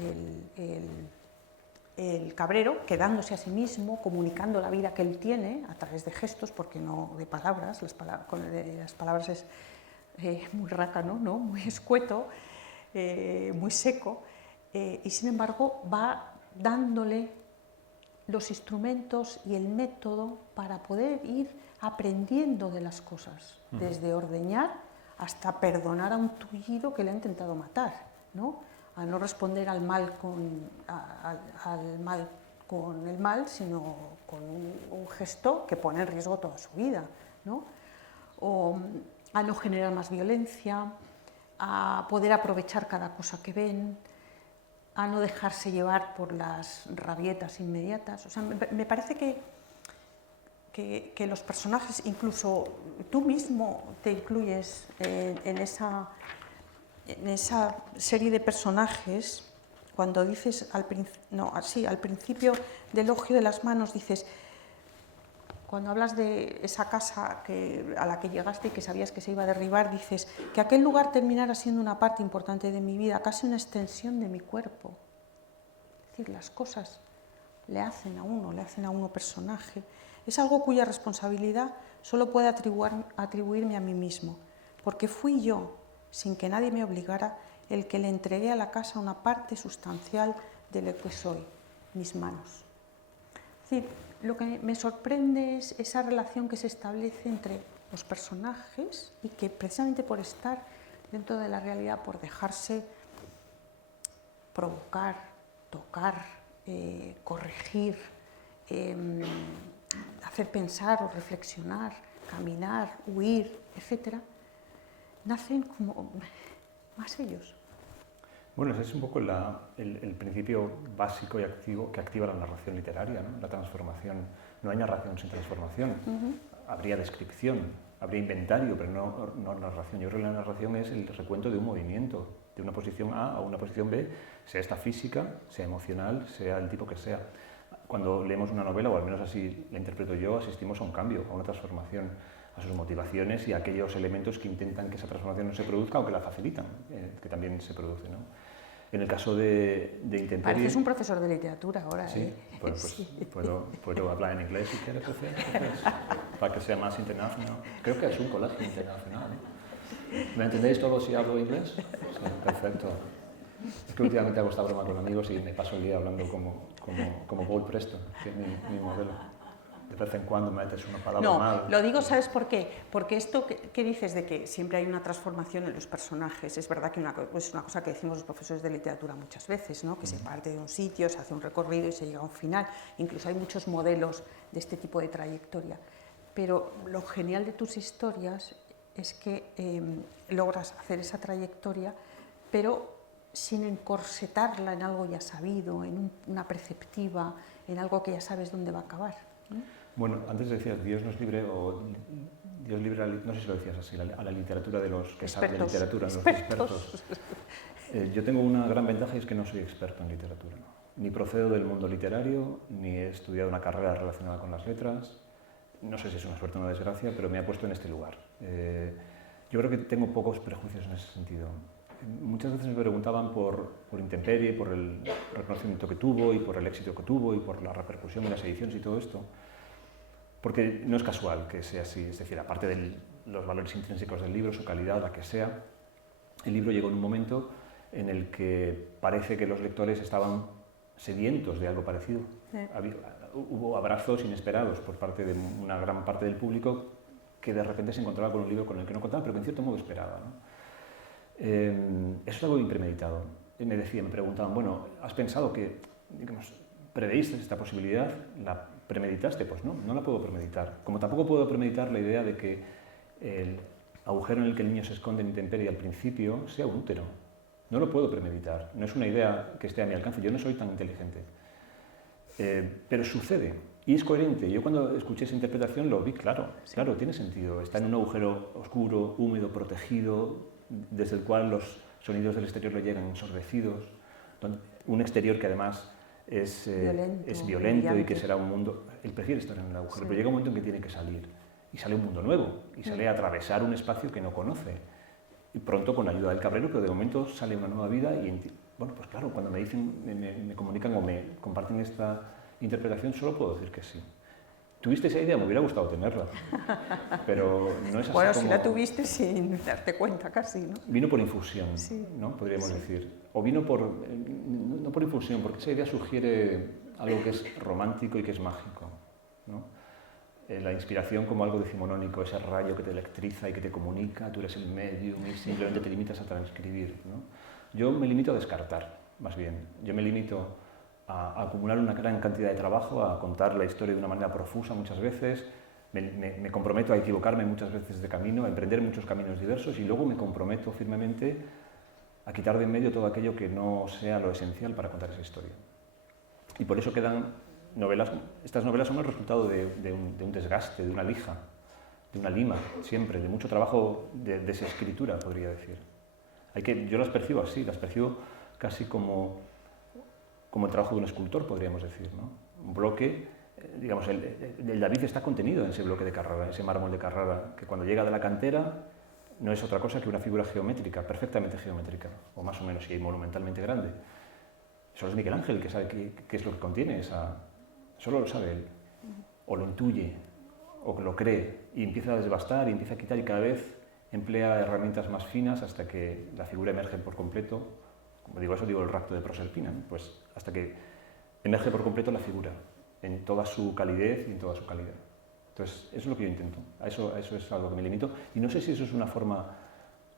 el cabrero, quedándose a sí mismo, comunicando la vida que él tiene a través de gestos, porque no de palabras, las palabras es muy rácano, ¿no? Muy escueto, muy seco, y sin embargo va dándole los instrumentos y el método para poder ir aprendiendo de las cosas, desde ordeñar hasta perdonar a un tullido que le ha intentado matar, ¿no? A no responder al mal con el mal, sino con un gesto que pone en riesgo toda su vida, ¿no? O a no generar más violencia, a poder aprovechar cada cosa que ven, a no dejarse llevar por las rabietas inmediatas. O sea, me parece que los personajes, incluso tú mismo te incluyes en esa serie de personajes, cuando dices al principio del elogio de las manos, dices, cuando hablas de esa casa a la que llegaste y que sabías que se iba a derribar, dices que aquel lugar terminara siendo una parte importante de mi vida, casi una extensión de mi cuerpo. Es decir, las cosas le hacen a uno personaje. Es algo cuya responsabilidad solo puede atribuirme a mí mismo, porque fui yo, sin que nadie me obligara, el que le entregué a la casa una parte sustancial de lo que soy, mis manos. Es decir, lo que me sorprende es esa relación que se establece entre los personajes y que precisamente por estar dentro de la realidad, por dejarse provocar, tocar, corregir, hacer pensar o reflexionar, caminar, huir, etc., nacen como más ellos. Bueno, ese es un poco el principio básico y activo que activa la narración literaria, ¿no? La transformación. No hay narración sin transformación. Habría descripción, habría inventario, pero no narración. Yo creo que la narración es el recuento de un movimiento, de una posición A a una posición B, sea esta física, sea emocional, sea el tipo que sea. Cuando leemos una novela, o al menos así la interpreto yo, asistimos a un cambio, a una transformación, a sus motivaciones y a aquellos elementos que intentan que esa transformación no se produzca o que la facilitan, que también se produce, ¿no? En el caso de Intemperie... Pareces un profesor de literatura ahora, sí, ¿eh? Bueno, pues sí. Puedo hablar en inglés si quieres, para que sea más internacional. Creo que es un colegio internacional, ¿no? ¿Me entendéis todos si hablo inglés? Sí, perfecto. Es que últimamente hago esta broma con amigos y me paso el día hablando como Paul Preston, que es mi modelo. De vez en cuando metes una palabra mal. No, lo digo, ¿sabes por qué? Porque esto que dices de que siempre hay una transformación en los personajes, es verdad que es una cosa que decimos los profesores de literatura muchas veces, ¿no? Que se parte de un sitio, se hace un recorrido y se llega a un final. Incluso hay muchos modelos de este tipo de trayectoria. Pero lo genial de tus historias es que logras hacer esa trayectoria, pero sin encorsetarla en algo ya sabido, en una perceptiva, en algo que ya sabes dónde va a acabar. Bueno, antes decías, Dios nos libre, o Dios libre, no sé si lo decías así, a la literatura de los que saben de literatura, los expertos. Yo tengo una gran ventaja y es que no soy experto en literatura, ¿no? Ni procedo del mundo literario, ni he estudiado una carrera relacionada con las letras. No sé si es una suerte o una desgracia, pero me ha puesto en este lugar. Yo creo que tengo pocos prejuicios en ese sentido. Muchas veces me preguntaban por Intemperie, por el reconocimiento que tuvo y por el éxito que tuvo y por la repercusión en las ediciones y todo esto, porque no es casual que sea así, es decir, aparte de los valores intrínsecos del libro, su calidad, la que sea, el libro llegó en un momento en el que parece que los lectores estaban sedientos de algo parecido. Sí. Hubo abrazos inesperados por parte de una gran parte del público que de repente se encontraba con un libro con el que no contaba, pero que en cierto modo esperaba, ¿no? Eso es algo impremeditado. Me preguntaban, bueno, ¿has pensado que, digamos, preveíste esta posibilidad? ¿La premeditaste? Pues no la puedo premeditar. Como tampoco puedo premeditar la idea de que el agujero en el que el niño se esconde en Intemperie al principio sea un útero. No lo puedo premeditar. No es una idea que esté a mi alcance. Yo no soy tan inteligente. Pero sucede. Y es coherente. Yo cuando escuché esa interpretación lo vi claro. Sí. Claro, tiene sentido. Está en un agujero oscuro, húmedo, protegido, desde el cual los sonidos del exterior le llegan ensordecidos, un exterior que además es violento y que será un mundo... Él prefiere estar en el agujero, sí. Pero llega un momento en que tiene que salir, y sale un mundo nuevo, y sale a atravesar un espacio que no conoce, y pronto con la ayuda del cabrero, pero de momento sale una nueva vida, y Bueno, pues claro, cuando me dicen, me comunican o me comparten esta interpretación, solo puedo decir que sí. ¿Tuviste esa idea? Me hubiera gustado tenerla, pero no es así. Bueno, como... si la tuviste sin darte cuenta casi, ¿no? Vino por infusión, sí. ¿no? Podríamos sí. decir. O vino por, no por infusión, porque esa idea sugiere algo que es romántico y que es mágico, ¿no? La inspiración como algo decimonónico, ese rayo que te electriza y que te comunica, tú eres el medium y simplemente te limitas a transcribir, ¿no? Yo me limito a descartar, más bien. Yo me limito a acumular una gran cantidad de trabajo, a contar la historia de una manera profusa muchas veces, me comprometo a equivocarme muchas veces de camino, a emprender muchos caminos diversos y luego me comprometo firmemente a quitar de en medio todo aquello que no sea lo esencial para contar esa historia. Y por eso quedan novelas, estas novelas son el resultado de un desgaste, de una lija, de una lima, siempre, de mucho trabajo de desescritura, podría decir. Yo las percibo así, las percibo casi como el trabajo de un escultor, podríamos decir, ¿no? Un bloque, digamos, el David está contenido en ese bloque de Carrara, en ese mármol de Carrara, que cuando llega de la cantera no es otra cosa que una figura geométrica, perfectamente geométrica, o más o menos, y monumentalmente grande. Solo es Miguel Ángel que sabe qué es lo que contiene esa... Solo lo sabe él, o lo intuye, o lo cree, y empieza a desbastar, y empieza a quitar, y cada vez emplea herramientas más finas hasta que la figura emerge por completo. Como digo, eso digo el rapto de Proserpina, ¿no? Pues hasta que emerge por completo la figura, en toda su calidez y en toda su calidad. Entonces, eso es lo que yo intento, a eso es algo que me limito, y no sé si eso es una forma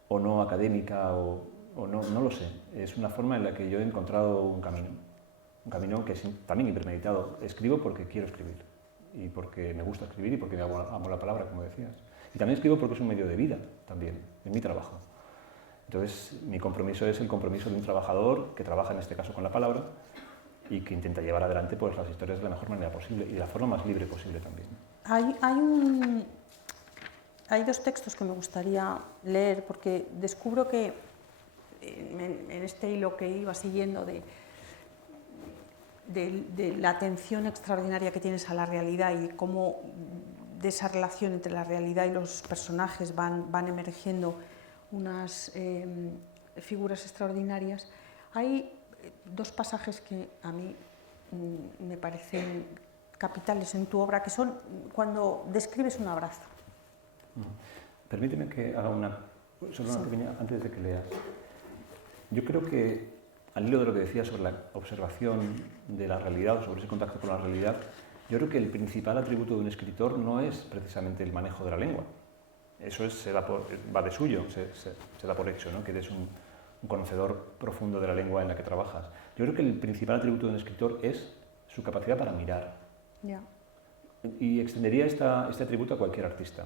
o no académica o no lo sé, es una forma en la que yo he encontrado un camino que es también hipermeditado. Escribo porque quiero escribir, y porque me gusta escribir y porque amo la palabra, como decías. Y también escribo porque es un medio de vida, también, en mi trabajo. Entonces, mi compromiso es el compromiso de un trabajador que trabaja en este caso con la palabra y que intenta llevar adelante pues, las historias de la mejor manera posible y de la forma más libre posible también. Hay dos textos que me gustaría leer porque descubro que en este hilo que iba siguiendo de la atención extraordinaria que tienes a la realidad y cómo de esa relación entre la realidad y los personajes van emergiendo unas figuras extraordinarias, hay dos pasajes que a mí me parecen capitales en tu obra, que son cuando describes un abrazo. Permíteme que haga una pequeña, antes de que leas. Yo creo que, al hilo de lo que decías sobre la observación de la realidad o sobre ese contacto con la realidad, yo creo que el principal atributo de un escritor no es precisamente el manejo de la lengua. Eso va de suyo, se da por hecho, ¿no? Que eres un conocedor profundo de la lengua en la que trabajas. Yo creo que el principal atributo de un escritor es su capacidad para mirar. Yeah. Y extendería este atributo a cualquier artista.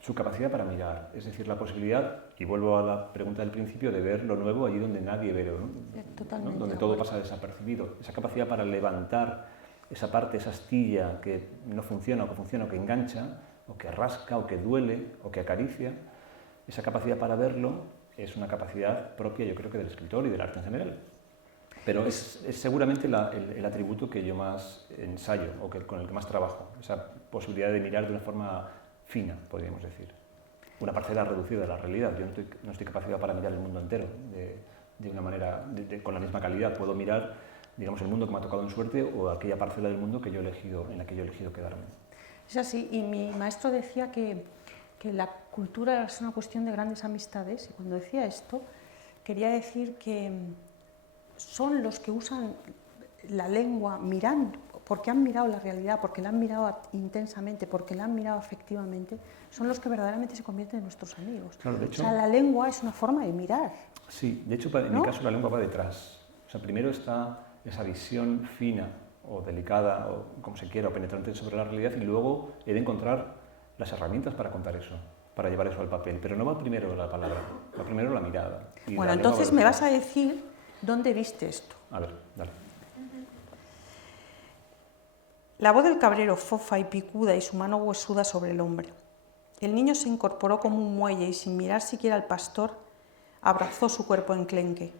Su capacidad para mirar, es decir, la posibilidad, y vuelvo a la pregunta del principio, de ver lo nuevo allí donde nadie ve, ¿no? Donde todo pasa desapercibido. Esa capacidad para levantar esa parte, esa astilla que no funciona o que engancha, o que rasca, o que duele, o que acaricia, esa capacidad para verlo es una capacidad propia, yo creo que del escritor y del arte en general. Pero es seguramente el atributo que yo más ensayo, o con el que más trabajo, esa posibilidad de mirar de una forma fina, podríamos decir. Una parcela reducida de la realidad. Yo no estoy capacitado para mirar el mundo entero de una manera, con la misma calidad. Puedo mirar, digamos, el mundo que me ha tocado en suerte o aquella parcela del mundo en la que yo he elegido quedarme. Es así, y mi maestro decía que la cultura es una cuestión de grandes amistades, y cuando decía esto, quería decir que son los que usan la lengua mirando, porque han mirado la realidad, porque la han mirado intensamente, porque la han mirado afectivamente, son los que verdaderamente se convierten en nuestros amigos. Claro, de hecho, o sea, la lengua es una forma de mirar. Sí, de hecho, en mi caso la lengua va detrás. O sea, primero está esa visión fina o delicada, o como se quiera, o penetrante sobre la realidad, y luego he de encontrar las herramientas para contar eso, para llevar eso al papel. Pero no va primero la palabra, va primero la mirada. Bueno, entonces me vas a decir dónde viste esto. A ver, dale. La voz del cabrero fofa y picuda y su mano huesuda sobre el hombre. El niño se incorporó como un muelle y sin mirar siquiera al pastor, abrazó su cuerpo enclenque.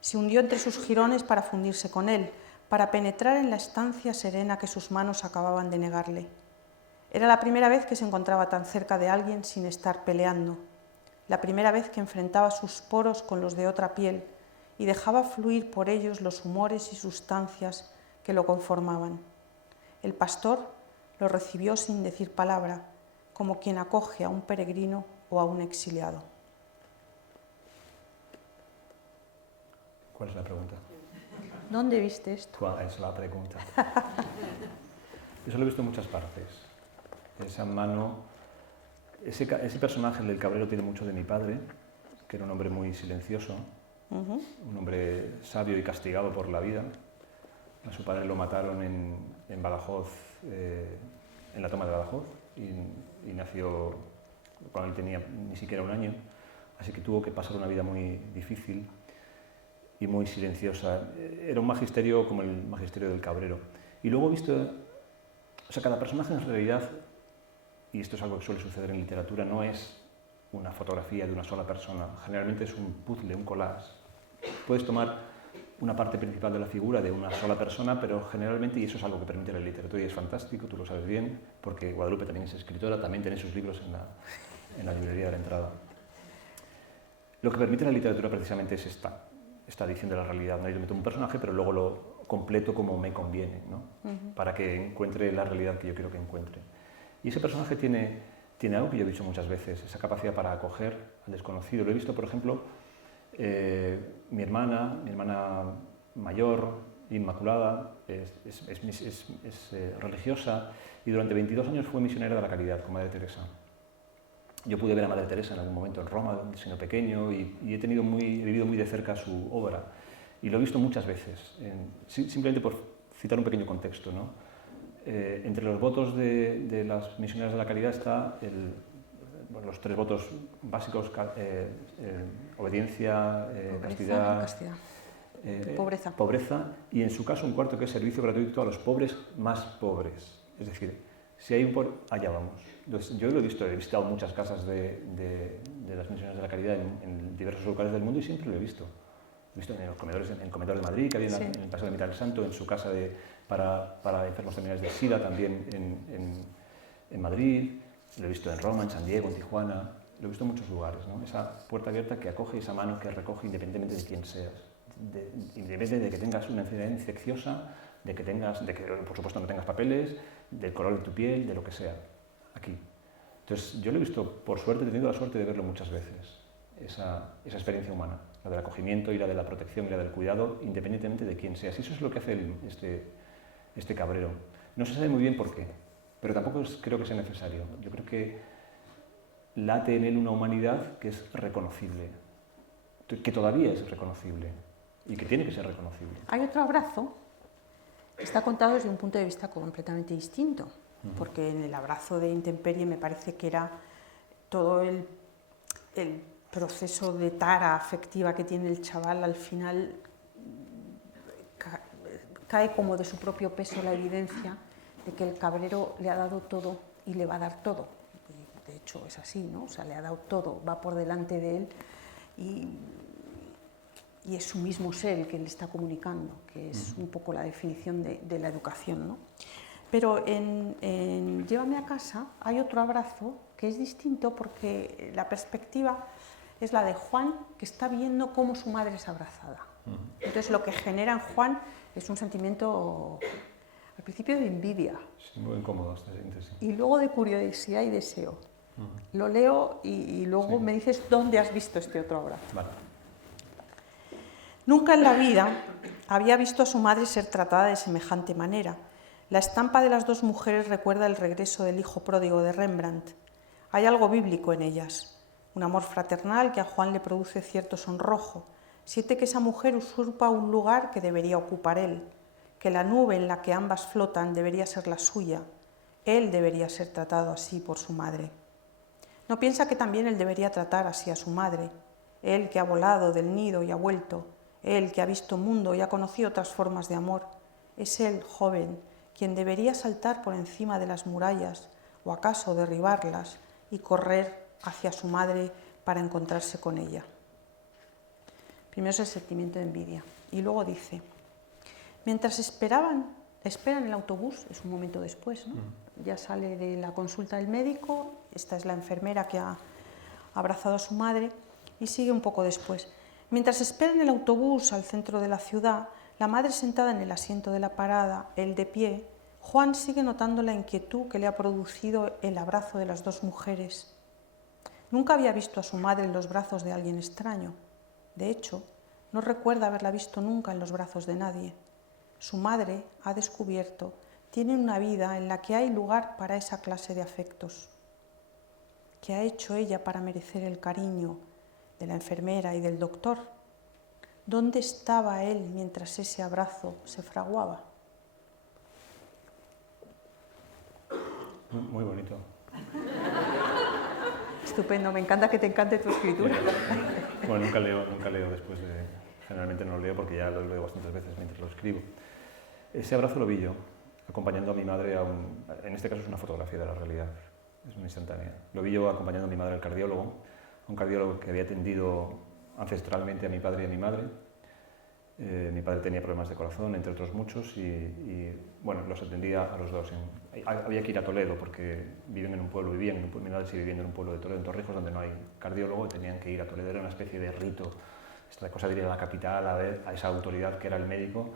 Se hundió entre sus jirones para fundirse con él, para penetrar en la estancia serena que sus manos acababan de negarle. Era la primera vez que se encontraba tan cerca de alguien sin estar peleando, la primera vez que enfrentaba sus poros con los de otra piel, y dejaba fluir por ellos los humores y sustancias que lo conformaban. El pastor lo recibió sin decir palabra, como quien acoge a un peregrino o a un exiliado. ¿Cuál es la pregunta? ¿Dónde viste esto? ¿Cuál es la pregunta? Eso lo he visto en muchas partes. Esa mano, ese personaje, el del cabrero, tiene mucho de mi padre, que era un hombre muy silencioso, un hombre sabio y castigado por la vida. A su padre lo mataron en Badajoz, en la toma de Badajoz, y nació cuando él tenía ni siquiera un año, así que tuvo que pasar una vida muy difícil y muy silenciosa. Era un magisterio como el magisterio del cabrero. Y luego he visto, o sea, cada personaje en realidad, y esto es algo que suele suceder en literatura, no es una fotografía de una sola persona, generalmente es un puzzle, un collage. Puedes tomar una parte principal de la figura de una sola persona, pero generalmente, y eso es algo que permite la literatura y es fantástico, tú lo sabes bien, porque Guadalupe también es escritora, también tiene sus libros en la librería de la entrada. Lo que permite la literatura precisamente es esta edición de la realidad, ¿no? Yo meto un personaje, pero luego lo completo como me conviene, ¿no? Para que encuentre la realidad que yo quiero que encuentre. Y ese personaje tiene algo que yo he dicho muchas veces, esa capacidad para acoger al desconocido. Lo he visto, por ejemplo, mi hermana mayor, Inmaculada, es religiosa y durante 22 años fue misionera de la caridad con Madre Teresa. Yo pude ver a Madre Teresa en algún momento en Roma, siendo pequeño, y he vivido muy de cerca su obra. Y lo he visto muchas veces, simplemente por citar un pequeño contexto, ¿no? Entre los votos de las misioneras de la caridad está los 3 votos básicos: obediencia, castidad, pobreza, y en su caso un cuarto que es servicio gratuito a los pobres más pobres. Es decir, si hay un pobre, allá vamos. Entonces, yo lo he visto, he visitado muchas casas de las misioneras de la caridad en diversos lugares del mundo y siempre lo he visto. He visto en los comedores, en el comedor de Madrid, que había en el Paseo de Mitad del Santo, en su casa para enfermos terminales de SIDA también en Madrid, lo he visto en Roma, en San Diego, en Tijuana, lo he visto en muchos lugares, ¿no? Esa puerta abierta que acoge, esa mano que recoge independientemente de quién seas, independientemente de que tengas una enfermedad infecciosa, de que por supuesto no tengas papeles, del color de tu piel, de lo que sea, aquí. Entonces yo lo he visto, por suerte, he tenido la suerte de verlo muchas veces, esa experiencia humana, la del acogimiento y la de la protección y la del cuidado, independientemente de quién seas. Y eso es lo que hace este cabrero. No se sabe muy bien por qué, pero tampoco creo que sea necesario. Yo creo que late en él una humanidad que es reconocible, que todavía es reconocible y que tiene que ser reconocible. Hay otro abrazo que está contado desde un punto de vista completamente distinto, porque en el abrazo de Intemperie me parece que era todo el proceso de tara afectiva que tiene el chaval, al final cae como de su propio peso la evidencia de que el cabrero le ha dado todo y le va a dar todo. Y de hecho es así, ¿no? O sea, le ha dado todo, va por delante de él y es su mismo ser el que le está comunicando, que es un poco la definición de la educación, ¿no? Pero en Llévame a casa hay otro abrazo que es distinto porque la perspectiva es la de Juan, que está viendo cómo su madre es abrazada. Entonces lo que genera en Juan es un sentimiento, al principio, de envidia. Sí, muy incómodo este síntesis. Y luego de curiosidad y deseo. Lo leo y luego me dices dónde has visto este otro abrazo. Vale. Nunca en la vida había visto a su madre ser tratada de semejante manera. La estampa de las 2 mujeres recuerda el regreso del hijo pródigo de Rembrandt. Hay algo bíblico en ellas. Un amor fraternal que a Juan le produce cierto sonrojo. Siente que esa mujer usurpa un lugar que debería ocupar él, que la nube en la que ambas flotan debería ser la suya. Él debería ser tratado así por su madre. No piensa que también él debería tratar así a su madre, él que ha volado del nido y ha vuelto, él que ha visto mundo y ha conocido otras formas de amor. Es él, joven, quien debería saltar por encima de las murallas o acaso derribarlas y correr hacia su madre para encontrarse con ella. Primero es el sentimiento de envidia y luego dice, mientras esperan el autobús, es un momento después, ¿no? Ya sale de la consulta del médico, esta es la enfermera que ha abrazado a su madre y sigue un poco después. Mientras espera en el autobús al centro de la ciudad, la madre sentada en el asiento de la parada, él de pie, Juan sigue notando la inquietud que le ha producido el abrazo de las dos mujeres. Nunca había visto a su madre en los brazos de alguien extraño. De hecho, no recuerda haberla visto nunca en los brazos de nadie. Su madre, ha descubierto, tiene una vida en la que hay lugar para esa clase de afectos. ¿Qué ha hecho ella para merecer el cariño de la enfermera y del doctor? ¿Dónde estaba él mientras ese abrazo se fraguaba? Muy bonito. Estupendo, me encanta que te encante tu escritura. Bueno, nunca leo después de... Generalmente no lo leo porque ya lo leo bastantes veces mientras lo escribo. Ese abrazo lo vi yo, acompañando a mi madre a un... En este caso es una fotografía de la realidad, es una instantánea. Lo vi yo acompañando a mi madre al cardiólogo, un cardiólogo que había atendido ancestralmente a mi padre y a mi madre. Mi padre tenía problemas de corazón, entre otros muchos, y bueno, los atendía a los dos. Había que ir a Toledo porque mi madre sigue viviendo en un pueblo de Toledo, en Torrijos, donde no hay cardiólogo, y tenían que ir a Toledo. Era una especie de rito, esta cosa de ir a la capital a ver a esa autoridad que era el médico,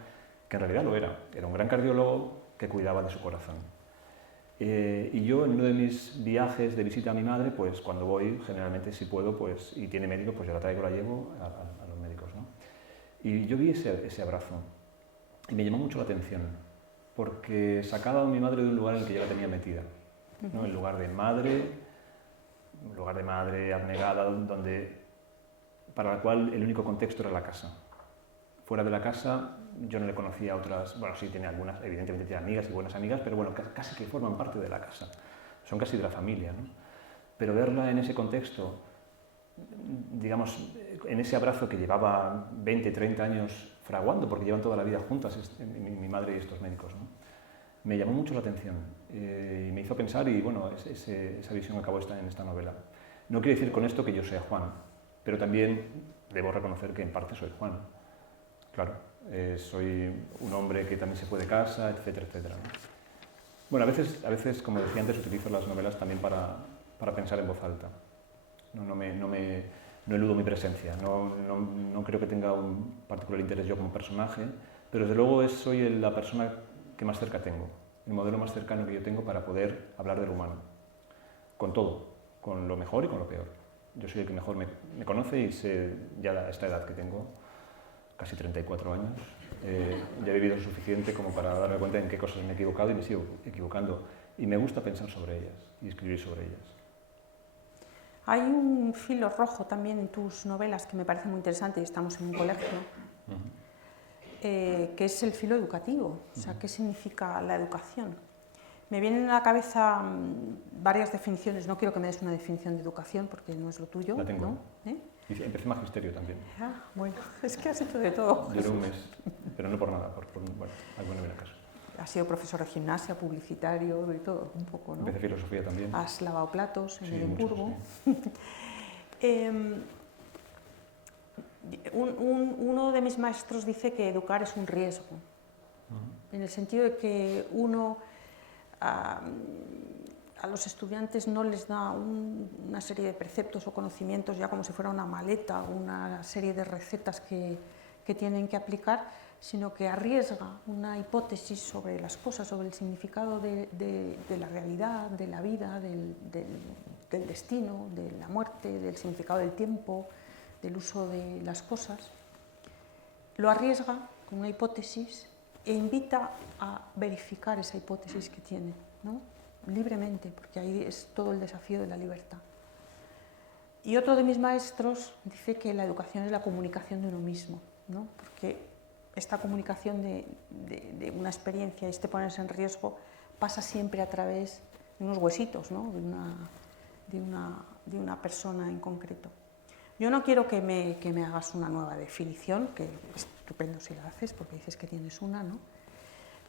que en realidad lo era. Era un gran cardiólogo que cuidaba de su corazón. Y yo en uno de mis viajes de visita a mi madre, pues cuando voy, generalmente si puedo, pues, y tiene médico, pues yo la traigo, la llevo a los médicos, ¿no? Y yo vi ese abrazo y me llamó mucho la atención porque sacaba a mi madre de un lugar en el que yo la tenía metida, ¿no? El lugar de madre abnegada, para la cual el único contexto era la casa. Fuera de la casa yo no le conocía a otras, bueno, sí tiene algunas, evidentemente tiene amigas y buenas amigas, pero bueno, casi que forman parte de la casa, son casi de la familia, ¿no? Pero verla en ese contexto, digamos, en ese abrazo que llevaba 20, 30 años fraguando, porque llevan toda la vida juntas, mi madre y estos médicos, ¿no? Me llamó mucho la atención y me hizo pensar, y bueno, esa visión acabó en esta novela. No quiere decir con esto que yo sea Juan, pero también debo reconocer que en parte soy Juan. Claro, soy un hombre que también se fue de casa, etcétera, etcétera, ¿no? Bueno, a veces, como decía antes, utilizo las novelas también para pensar en voz alta. No eludo mi presencia, no creo que tenga un particular interés yo como personaje, pero desde luego soy la persona que más cerca tengo, el modelo más cercano que yo tengo para poder hablar del humano, con todo, con lo mejor y con lo peor. Yo soy el que mejor me conoce y sé ya a esta edad que tengo, casi 34 años, ya he vivido lo suficiente como para darme cuenta en qué cosas me he equivocado y me sigo equivocando. Y me gusta pensar sobre ellas y escribir sobre ellas. Hay un filo rojo también en tus novelas que me parece muy interesante, y estamos en un colegio, que es el filo educativo. O sea, ¿qué significa la educación? Me vienen a la cabeza varias definiciones. No quiero que me des una definición de educación porque no es lo tuyo. La tengo. ¿No? Empecé magisterio también. Ah, bueno, es que has hecho de todo. Duró un mes, pero no por nada, bueno, algo no viene a caso. Has sido profesor de gimnasia, publicitario, de todo, un poco, ¿no? Empecé filosofía también. Has lavado platos en Edimburgo. Muchos, sí. Uno de mis maestros dice que educar es un riesgo, en el sentido de que uno a los estudiantes no les da una serie de preceptos o conocimientos ya como si fuera una maleta, una serie de recetas que tienen que aplicar, sino que arriesga una hipótesis sobre las cosas, sobre el significado de la realidad, de la vida, del destino, de la muerte, del significado del tiempo, del uso de las cosas. Lo arriesga con una hipótesis e invita a verificar esa hipótesis que tiene, ¿no? Libremente, porque ahí es todo el desafío de la libertad. Y otro de mis maestros dice que la educación es la comunicación de uno mismo, ¿no? Porque esta comunicación de una experiencia, este ponerse en riesgo, pasa siempre a través de unos huesitos, ¿no? de una persona en concreto. Yo no quiero que me hagas una nueva definición, que es estupendo si la haces, porque dices que tienes una, ¿no?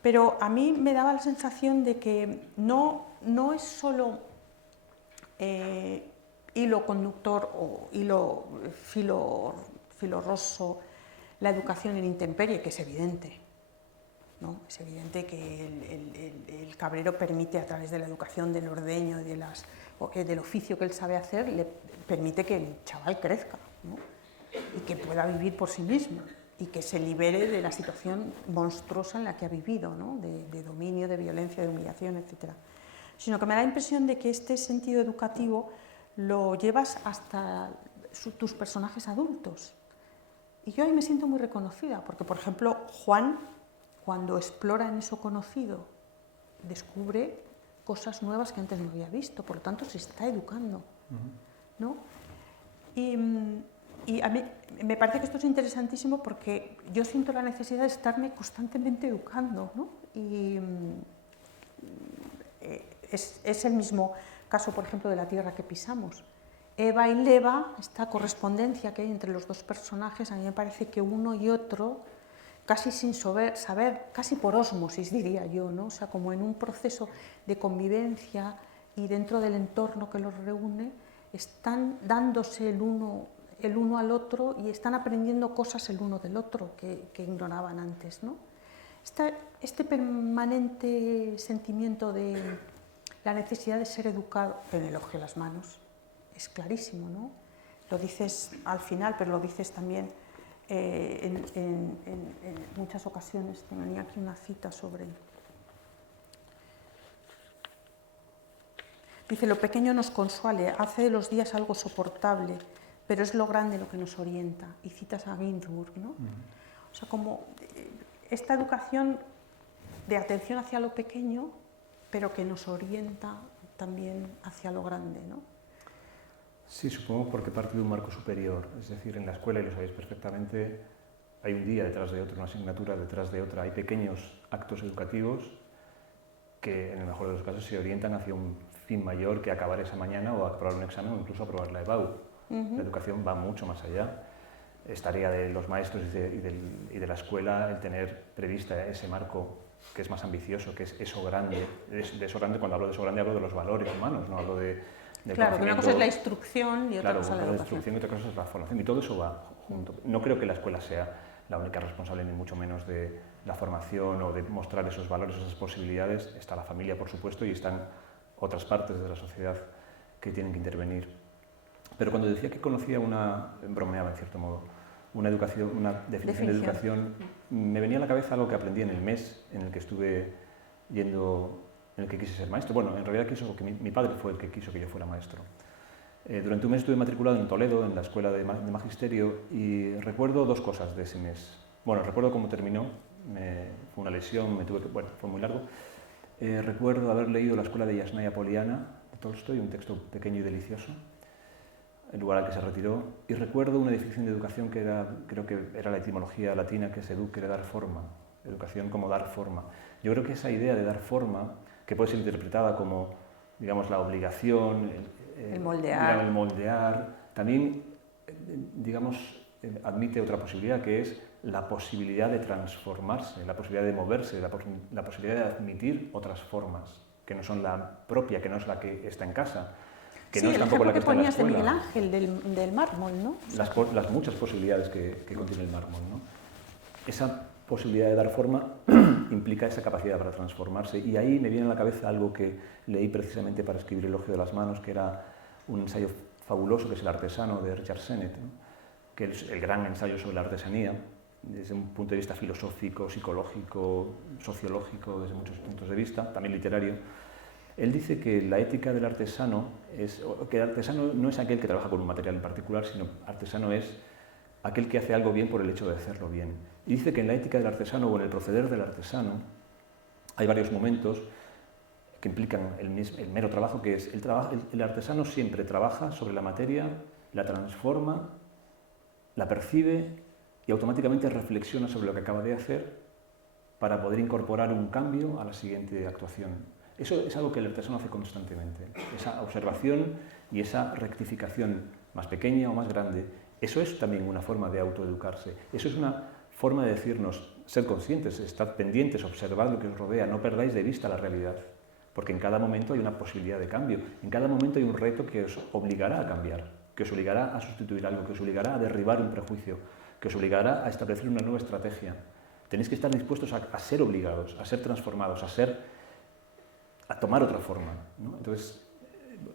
Pero a mí me daba la sensación de que no es solo hilo conductor o filo roso la educación en intemperie, que es evidente, ¿no? Es evidente que el cabrero permite, a través de la educación, del ordeño, del oficio que él sabe hacer, le permite que el chaval crezca, ¿no? y que pueda vivir por sí mismo y que se libere de la situación monstruosa en la que ha vivido, ¿no? de dominio, de violencia, de humillación, etc. Sino que me da la impresión de que este sentido educativo lo llevas hasta tus personajes adultos. Y yo ahí me siento muy reconocida, porque, por ejemplo, Juan, cuando explora en eso conocido, descubre cosas nuevas que antes no había visto, por lo tanto se está educando, ¿no? Y a mí me parece que esto es interesantísimo porque yo siento la necesidad de estarme constantemente educando, ¿no? Y es el mismo caso, por ejemplo, de La tierra que pisamos. Eva y Leva, esta correspondencia que hay entre los dos personajes, a mí me parece que uno y otro, casi sin saber, casi por ósmosis, diría yo, ¿no? O sea, como en un proceso de convivencia y dentro del entorno que los reúne, están dándose el uno al otro y están aprendiendo cosas el uno del otro que ignoraban antes, ¿no? Este permanente sentimiento de la necesidad de ser educado, el elogio a las manos, es clarísimo, ¿no? Lo dices al final, pero lo dices también en muchas ocasiones. Tenía aquí una cita sobre... Dice, lo pequeño nos consuale, hace de los días algo soportable, pero es lo grande lo que nos orienta. Y citas a Ginsburg, ¿no? O sea, como esta educación de atención hacia lo pequeño, pero que nos orienta también hacia lo grande, ¿no? Sí, supongo porque parte de un marco superior. Es decir, en la escuela, y lo sabéis perfectamente, hay un día detrás de otro, una asignatura detrás de otra. Hay pequeños actos educativos que, en el mejor de los casos, se orientan hacia un fin mayor que acabar esa mañana o aprobar un examen o incluso aprobar la EBAU. La educación va mucho más allá. Es tarea de los maestros y de la escuela el tener prevista ese marco que es más ambicioso, que es eso grande. De eso grande, cuando hablo de eso grande, hablo de los valores humanos, no hablo de claro, que una cosa es la instrucción y otra cosa es la instrucción y otra cosa es la formación, y todo eso va junto. No creo que la escuela sea la única responsable, ni mucho menos de la formación o de mostrar esos valores, esas posibilidades. Está la familia, por supuesto, y están otras partes de la sociedad que tienen que intervenir. Pero cuando decía que conocía bromeaba en cierto modo, una definición de educación, me venía a la cabeza algo que aprendí en el mes en el que estuve yendo, en el que quise ser maestro. Bueno, en realidad porque mi padre fue el que quiso que yo fuera maestro. Durante un mes estuve matriculado en Toledo, en la escuela de magisterio, y recuerdo dos cosas de ese mes. Bueno, recuerdo cómo terminó, fue una lesión, fue muy largo. Recuerdo haber leído La escuela de Yasnaya Poliana, de Tolstoy, un texto pequeño y delicioso, el lugar al que se retiró, y recuerdo una definición de educación que creo que era la etimología latina, que es educere, dar forma, educación como dar forma. Yo creo que esa idea de dar forma, que puede ser interpretada como, digamos, la obligación, el moldear, también, digamos, admite otra posibilidad, que es la posibilidad de transformarse, la posibilidad de moverse, la posibilidad de admitir otras formas, que no son la propia, que no es la que está en casa, que sí, no es tampoco la que está en la escuela. Sí, el ejemplo que ponías de Miguel Ángel, del mármol, ¿no? Las muchas posibilidades que contiene el mármol, ¿no? Esa posibilidad de dar forma implica esa capacidad para transformarse, y ahí me viene a la cabeza algo que leí precisamente para escribir Elogio de las manos, que era un ensayo fabuloso, que es El artesano, de Richard Sennett, ¿no? Que es el gran ensayo sobre la artesanía, desde un punto de vista filosófico, psicológico, sociológico, desde muchos puntos de vista, también literario. Él dice que la ética del artesano que el artesano no es aquel que trabaja con un material en particular, sino artesano es aquel que hace algo bien por el hecho de hacerlo bien. Y dice que en la ética del artesano o en el proceder del artesano hay varios momentos que implican el mero trabajo, que es el artesano siempre trabaja sobre la materia, la transforma, la percibe y automáticamente reflexiona sobre lo que acaba de hacer para poder incorporar un cambio a la siguiente actuación. Eso es algo que el artesano hace constantemente, esa observación y esa rectificación más pequeña o más grande. Eso es también una forma de autoeducarse, eso es una forma de decirnos, sed conscientes, estad pendientes, observad lo que os rodea, no perdáis de vista la realidad, porque en cada momento hay una posibilidad de cambio, en cada momento hay un reto que os obligará a cambiar, que os obligará a sustituir algo, que os obligará a derribar un prejuicio, que os obligará a establecer una nueva estrategia. Tenéis que estar dispuestos a ser obligados, a ser transformados, a tomar otra forma, ¿no? Entonces,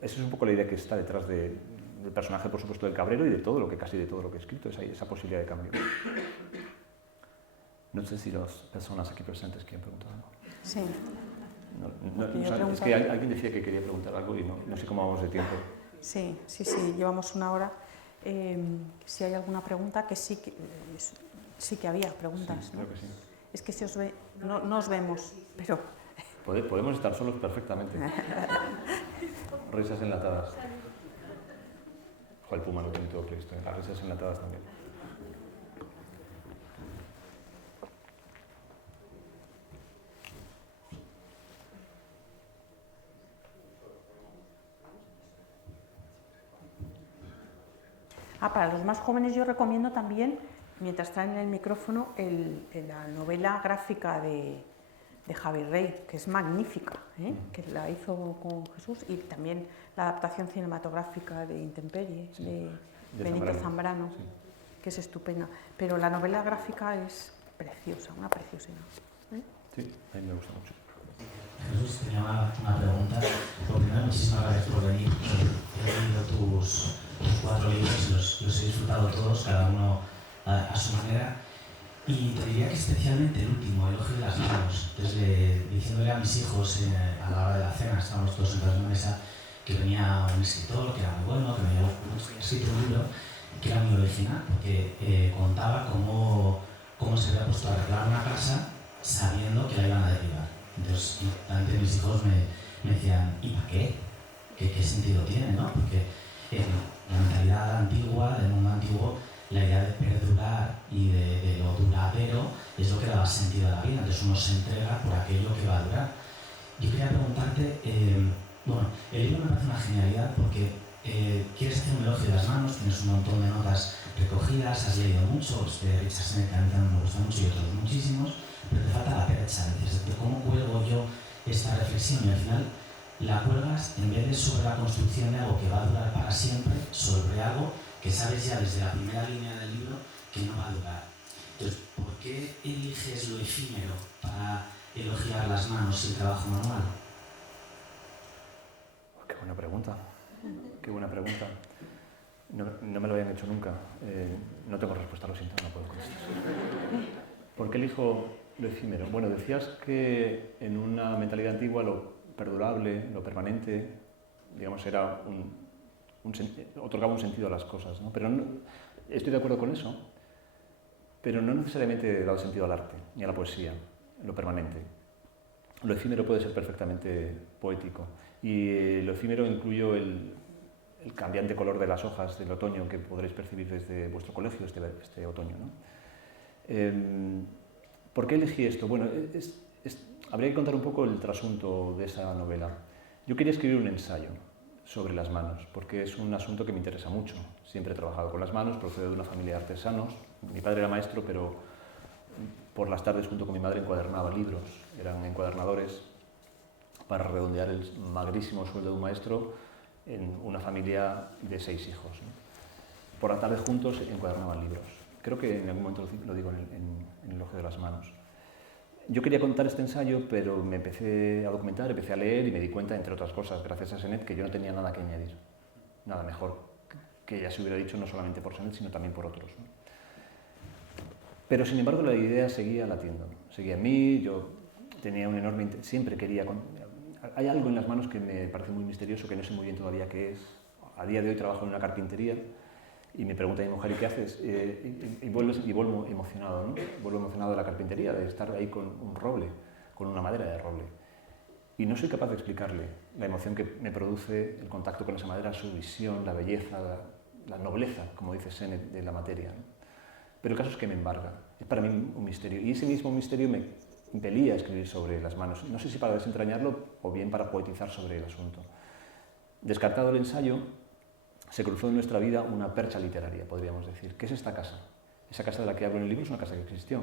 esa es un poco la idea que está detrás de del personaje, por supuesto, del cabrero y de todo lo que, casi de todo lo que he escrito, esa posibilidad de cambio. No sé si las personas aquí presentes quieren preguntar algo. Sí. Es que alguien decía que quería preguntar algo y no sé cómo vamos de tiempo. Sí, llevamos una hora. Si hay alguna pregunta, que sí que había preguntas. Sí, ¿no? creo que sí. Es que se os ve, no os vemos, pero... Podemos estar solos perfectamente. Risas enlatadas. Ojo, el puma no tiene todo previsto. Las risas enlatadas también. Para los más jóvenes yo recomiendo también, mientras traen el micrófono, la novela gráfica de Javi Rey, que es magnífica, que la hizo con Jesús, y también la adaptación cinematográfica de Intemperie, de Benito Zambrano, sí, que es estupenda. Pero la novela gráfica es preciosa, una preciosidad. Sí, a mí me gusta mucho. Jesús, tenía una pregunta. Por primero, muchísimas gracias por venir. He leído tus 4 libros y los he disfrutado todos, cada uno a su manera. Y te diría que especialmente el último, Elogio de las manos, diciéndole a mis hijos a la hora de la cena, estábamos todos sentados en la mesa, que venía un escritor, que era muy bueno, que me había escrito un libro, que era muy original, porque contaba cómo se había puesto a arreglar una casa sabiendo que la iban a derribar. Entonces, antes mis hijos me decían, ¿y para qué? ¿Qué sentido tiene, no? Porque en la mentalidad antigua, del mundo antiguo, la idea de perdurar y de lo duradero es lo que daba sentido a la vida. Entonces uno se entrega por aquello que va a durar. Yo quería preguntarte, bueno, el libro me parece una genialidad porque quieres hacer un elogio de las manos, tienes un montón de notas recogidas, has leído mucho, de Richard Sennett, que a mí también me gusta mucho y otros muchísimos, pero te falta la percha. Dices, ¿cómo cuelgo yo esta reflexión? Y al final la cuelgas en vez de sobre la construcción de algo que va a durar para siempre, sobre algo que sabes ya desde la primera línea del libro que no va a durar. Entonces, ¿por qué eliges lo efímero para elogiar las manos y el trabajo manual? Qué buena pregunta. Qué buena pregunta. No me lo habían hecho nunca. No tengo respuesta, lo siento, no puedo contestar. ¿Por qué elijo lo efímero? Bueno, decías que en una mentalidad antigua lo perdurable, lo permanente, digamos, era otorgaba un sentido a las cosas, ¿no? Pero estoy de acuerdo con eso, pero no necesariamente he dado sentido al arte, ni a la poesía, lo permanente. Lo efímero puede ser perfectamente poético, y lo efímero incluyo el cambiante color de las hojas del otoño que podréis percibir desde vuestro colegio este otoño, ¿no? ¿Por qué elegí esto? Bueno, habría que contar un poco el trasunto de esa novela. Yo quería escribir un ensayo sobre las manos, porque es un asunto que me interesa mucho. Siempre he trabajado con las manos, procedo de una familia de artesanos. Mi padre era maestro, pero por las tardes junto con mi madre encuadernaba libros. Eran encuadernadores para redondear el magrísimo sueldo de un maestro en una familia de 6 hijos, ¿no? Por la tarde juntos encuadernaban libros. Creo que en algún momento lo digo en el Elogio de las manos. Yo quería contar este ensayo, pero me empecé a documentar, empecé a leer y me di cuenta, entre otras cosas, gracias a Sennett, que yo no tenía nada que añadir. Nada mejor que ya se hubiera dicho no solamente por Sennett, sino también por otros, ¿no? Pero, sin embargo, la idea seguía latiendo. Seguía en mí, yo tenía un enorme interés, siempre quería... Hay algo en las manos que me parece muy misterioso, que no sé muy bien todavía qué es. A día de hoy trabajo en una carpintería y me pregunta mi mujer, ¿y qué haces? Y vuelvo emocionado, ¿no? Vuelvo emocionado de la carpintería, de estar ahí con un roble, con una madera de roble. Y no soy capaz de explicarle la emoción que me produce el contacto con esa madera, su visión, la belleza, la nobleza, como dice Sennett, de la materia, ¿no? Pero el caso es que me embarga. Es para mí un misterio. Y ese mismo misterio me impelía a escribir sobre las manos. No sé si para desentrañarlo o bien para poetizar sobre el asunto. Descartado el ensayo, se cruzó en nuestra vida una percha literaria, podríamos decir. ¿Qué es esta casa? Esa casa de la que hablo en el libro es una casa que existió,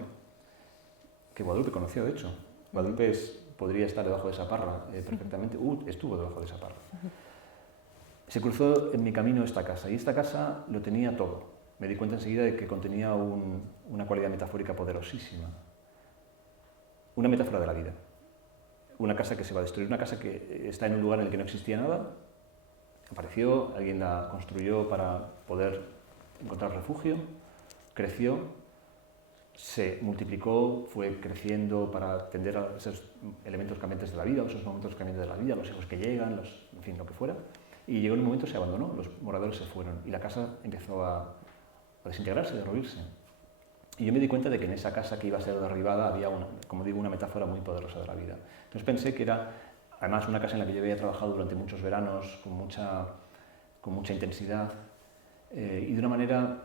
que Guadalupe conoció, de hecho. Guadalupe podría estar debajo de esa parra perfectamente. Estuvo debajo de esa parra. Se cruzó en mi camino esta casa, y esta casa lo tenía todo. Me di cuenta enseguida de que contenía una cualidad metafórica poderosísima. Una metáfora de la vida. Una casa que se va a destruir, una casa que está en un lugar en el que no existía nada, apareció, alguien la construyó para poder encontrar refugio, creció, se multiplicó, fue creciendo para atender a esos elementos cambiantes de la vida, esos momentos cambiantes de la vida, los hijos que llegan, en fin, lo que fuera. Y llegó un momento, se abandonó, los moradores se fueron y la casa empezó a desintegrarse, a derruirse. Y yo me di cuenta de que en esa casa que iba a ser derribada había, como digo, una metáfora muy poderosa de la vida. Entonces pensé que era, además, una casa en la que yo había trabajado durante muchos veranos, con mucha intensidad y de una manera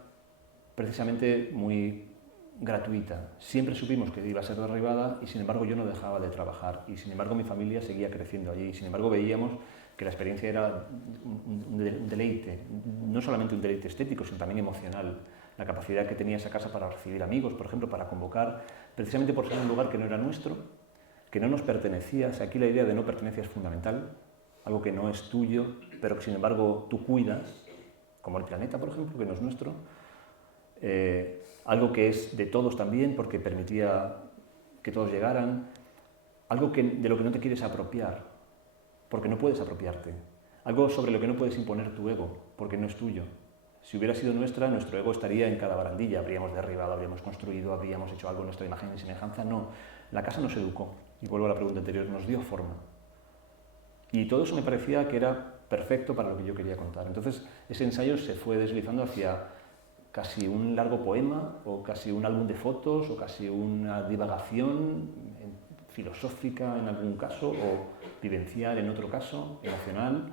precisamente muy gratuita. Siempre supimos que iba a ser derribada y sin embargo yo no dejaba de trabajar y sin embargo mi familia seguía creciendo allí y sin embargo veíamos que la experiencia era un deleite, no solamente un deleite estético, sino también emocional. La capacidad que tenía esa casa para recibir amigos, por ejemplo, para convocar, precisamente por ser un lugar que no era nuestro, que no nos pertenecía. O sea, aquí la idea de no pertenencia es fundamental, algo que no es tuyo, pero que sin embargo tú cuidas, como el planeta, por ejemplo, que no es nuestro, algo que es de todos también, porque permitía que todos llegaran, algo de lo que no te quieres apropiar, porque no puedes apropiarte, algo sobre lo que no puedes imponer tu ego, porque no es tuyo. Si hubiera sido nuestra, nuestro ego estaría en cada barandilla, habríamos derribado, habríamos construido, habríamos hecho algo en nuestra imagen y semejanza. No, la casa nos educó, y vuelvo a la pregunta anterior, nos dio forma. Y todo eso me parecía que era perfecto para lo que yo quería contar. Entonces, ese ensayo se fue deslizando hacia casi un largo poema, o casi un álbum de fotos, o casi una divagación filosófica en algún caso, o vivencial en otro caso, emocional,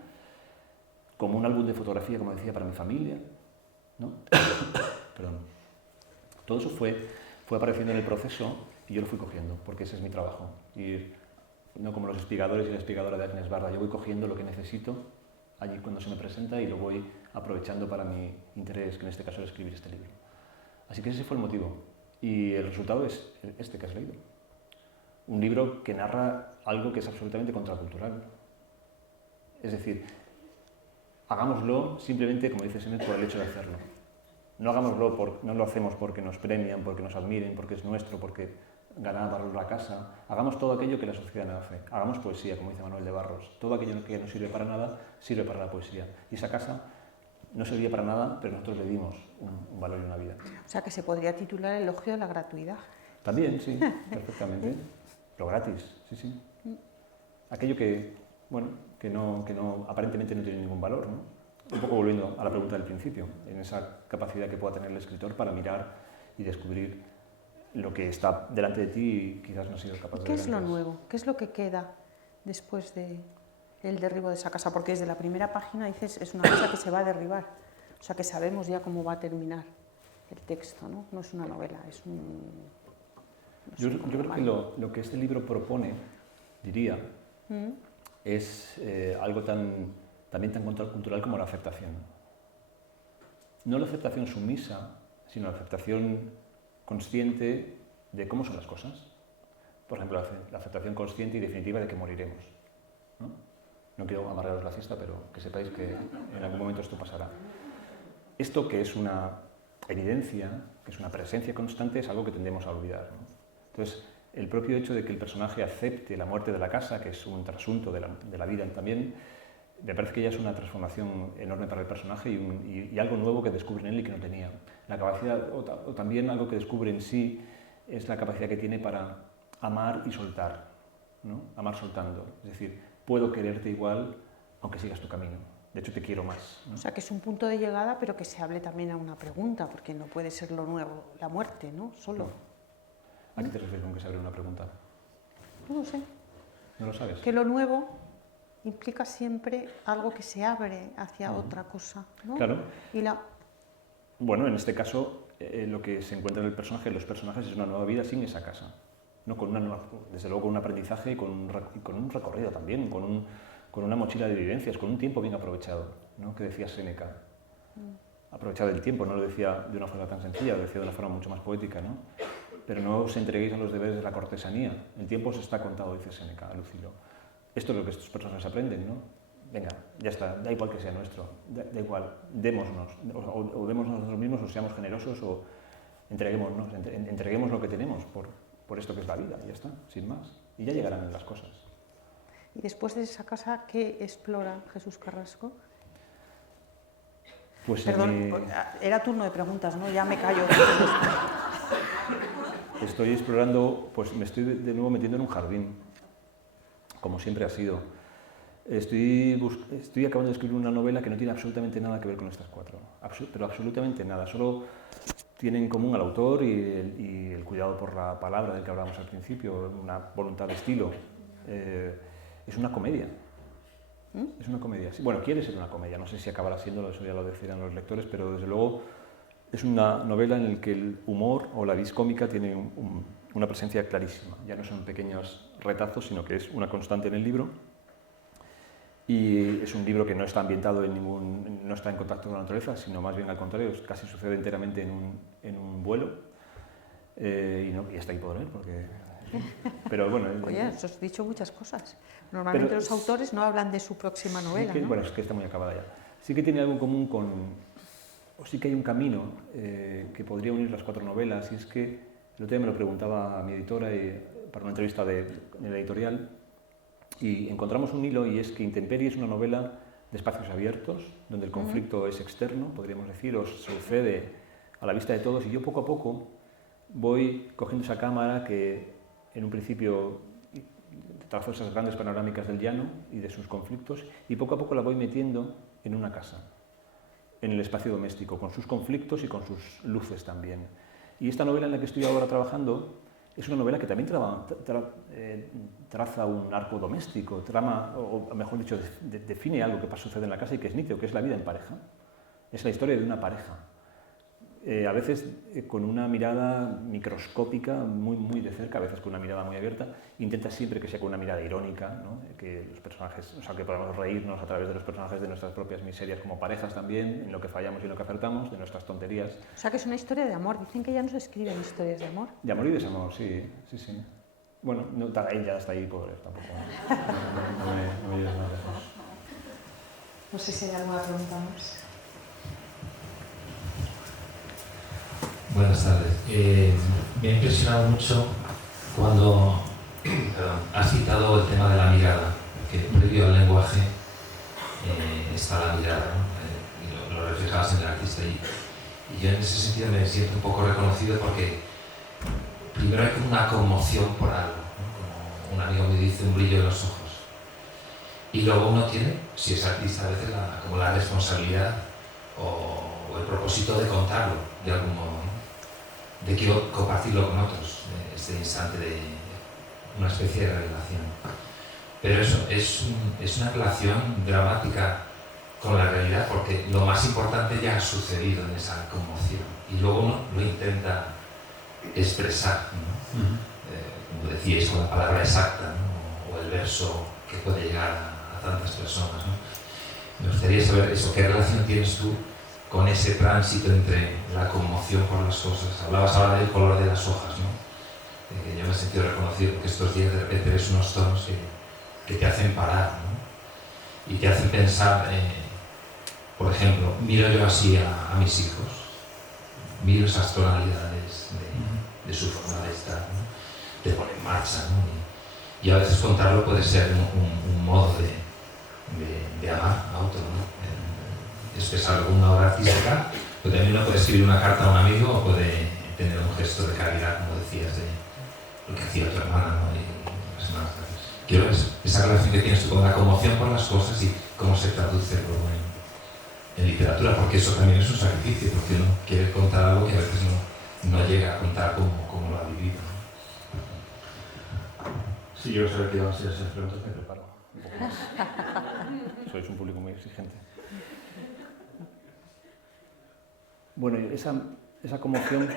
como un álbum de fotografía, como decía, para mi familia, ¿no? Perdón. Todo eso fue apareciendo en el proceso y yo lo fui cogiendo, porque ese es mi trabajo. Ir, no como los espigadores y la espigadora de Agnes Barda, yo voy cogiendo lo que necesito allí cuando se me presenta y lo voy aprovechando para mi interés, que en este caso es escribir este libro. Así que ese fue el motivo. Y el resultado es este que has leído. Un libro que narra algo que es absolutamente contracultural. Es decir, hagámoslo simplemente, como dice Senet, por el hecho de hacerlo. No lo hacemos porque nos premian, porque nos admiren, porque es nuestro, porque gana valor la casa. Hagamos todo aquello que la sociedad no hace. Hagamos poesía, como dice Manuel de Barros. Todo aquello que no sirve para nada, sirve para la poesía. Y esa casa no servía para nada, pero nosotros le dimos un valor y una vida. O sea, que se podría titular El elogio de la gratuidad. También, sí, perfectamente. Lo gratis, sí, sí. Aquello que, bueno, que aparentemente no tiene ningún valor, ¿no? Un poco volviendo a la pregunta del principio, en esa capacidad que pueda tener el escritor para mirar y descubrir lo que está delante de ti y quizás no has sido capaz de ver. ¿Qué es lo nuevo? ¿Qué es lo que queda después del derribo de esa casa? Porque desde la primera página dices, es una casa que se va a derribar. O sea, que sabemos ya cómo va a terminar el texto, ¿no? No es una novela, es un... Yo creo que lo que este libro propone, diría, es algo también tan contracultural como la aceptación. No la aceptación sumisa, sino la aceptación consciente de cómo son las cosas. Por ejemplo, la aceptación consciente y definitiva de que moriremos. No quiero amargaros la fiesta, pero que sepáis que en algún momento esto pasará. Esto, que es una evidencia, que es una presencia constante, es algo que tendemos a olvidar, ¿no? Entonces, el propio hecho de que el personaje acepte la muerte de la casa, que es un trasunto de la vida también, me parece que ya es una transformación enorme para el personaje y algo nuevo que descubre en él y que no tenía. La capacidad, o también algo que descubre en sí, es la capacidad que tiene para amar y soltar, ¿no? Amar soltando. Es decir, puedo quererte igual aunque sigas tu camino. De hecho, te quiero más, ¿no? O sea, que es un punto de llegada, pero que se hable también a una pregunta, porque no puede ser lo nuevo la muerte, ¿no? Solo. No. ¿A qué te refieres con que se abre una pregunta? No lo sé. ¿No lo sabes? Que lo nuevo implica siempre algo que se abre hacia otra cosa, ¿no? Claro. Y Bueno, en este caso, lo que se encuentra en el personaje, en los personajes, es una nueva vida sin esa casa. No con desde luego con un aprendizaje y con un recorrido también, con una mochila de vivencias, con un tiempo bien aprovechado, ¿no? Que decía Séneca. Aprovechad el tiempo, no lo decía de una forma tan sencilla, lo decía de una forma mucho más poética, ¿no? Pero no os entreguéis a los deberes de la cortesanía. El tiempo os está contado, dice Séneca, a Lucilo. Esto es lo que estos personajes aprenden, ¿no? Venga, ya está, da igual que sea nuestro, da igual, démonos, o démonos nosotros mismos, o seamos generosos, o entreguemos lo que tenemos por esto que es la vida, y ya está, sin más. Y ya llegarán las cosas. después de esa casa, ¿qué explora Jesús Carrasco? Pues Perdón, era turno de preguntas, ¿no? Ya me callo. Estoy explorando, pues me estoy de nuevo metiendo en un jardín, como siempre ha sido. Estoy acabando de escribir una novela que no tiene absolutamente nada que ver con estas cuatro, pero absolutamente nada, solo tiene en común al autor y el cuidado por la palabra del que hablábamos al principio, una voluntad de estilo. Es una comedia. Es una comedia. Sí, bueno, quiere ser una comedia, no sé si acabará siendo, eso ya lo decidirán los lectores, pero desde luego es una novela en la que el humor o la vis cómica tiene una presencia clarísima. Ya no son pequeños retazos, sino que es una constante en el libro. Y es un libro que no está ambientado no está en contacto con la naturaleza, sino más bien al contrario, casi sucede enteramente en un vuelo. Y hasta ahí puedo leer, porque... Pero bueno... Oye, os he dicho muchas cosas. Normalmente los autores no hablan de su próxima novela, ¿no? Bueno, es que está muy acabada ya. Sí que tiene algo en común o sí que hay un camino que podría unir las cuatro novelas, y es que el otro día me lo preguntaba a mi editora para una entrevista en el editorial, y encontramos un hilo, y es que Intemperie es una novela de espacios abiertos, donde el conflicto es externo, podríamos decir, o sucede a la vista de todos, y yo poco a poco voy cogiendo esa cámara que en un principio trazo esas grandes panorámicas del llano y de sus conflictos, y poco a poco la voy metiendo en una casa, en el espacio doméstico, con sus conflictos y con sus luces también. Y esta novela en la que estoy ahora trabajando es una novela que también traza un arco doméstico, o mejor dicho, define algo que sucede en la casa y que es nítido, que es la vida en pareja. Es la historia de una pareja. A veces con una mirada microscópica, muy de cerca, a veces con una mirada muy abierta. Intenta siempre que sea con una mirada irónica, ¿no? Que los personajes, o sea, que podamos reírnos a través de los personajes de nuestras propias miserias como parejas también, en lo que fallamos y en lo que acertamos, de nuestras tonterías. O sea, que es una historia de amor. Dicen que ya no se escriben historias de amor. De amor y desamor, sí. Bueno, ahí ya está ahí, pobre, tampoco. No me lleves más lejos. No sé si hay alguna pregunta más. Buenas tardes. Me ha impresionado mucho cuando has citado el tema de la mirada, que previo al lenguaje está la mirada, ¿no? Y lo reflejabas en el artista. Y yo en ese sentido me siento un poco reconocido porque primero hay como una conmoción por algo, ¿no? Como un amigo me dice, un brillo en los ojos. Y luego uno tiene, si es artista, a veces como la responsabilidad o el propósito de contarlo de algún modo, ¿no? De quiero compartirlo con otros, este instante de una especie de revelación. Pero eso es una relación dramática con la realidad, porque lo más importante ya ha sucedido en esa conmoción y luego uno lo intenta expresar, ¿no? Como decíais, con la palabra exacta, ¿no? O el verso que puede llegar a tantas personas, ¿no? Me gustaría saber eso, ¿qué relación tienes tú con ese tránsito entre la conmoción por las cosas? Hablabas ahora del color de las hojas, ¿no? Yo me he sentido reconocido porque estos días de repente ves unos tonos que te hacen parar, ¿no? Y te hacen pensar, por ejemplo, miro yo así a mis hijos, miro esas tonalidades de su forma de estar, ¿no? Te pone en marcha, ¿no? Y a veces contarlo puede ser un modo de amar a otro, ¿no? Expresar alguna obra artística, pero también uno puede escribir una carta a un amigo o puede tener un gesto de caridad, como decías, de lo que hacía tu hermana, ¿no? Y las demás. Quiero ver esa relación que tienes tú con la conmoción por las cosas y cómo se traduce luego en literatura, porque eso también es un sacrificio, porque uno quiere contar algo que a veces no llega a contar como lo ha vivido, ¿no? Sí, yo sabía que iban a ser esas preguntas, me preparo un poco más. Sois un público muy exigente. Bueno, esa conmoción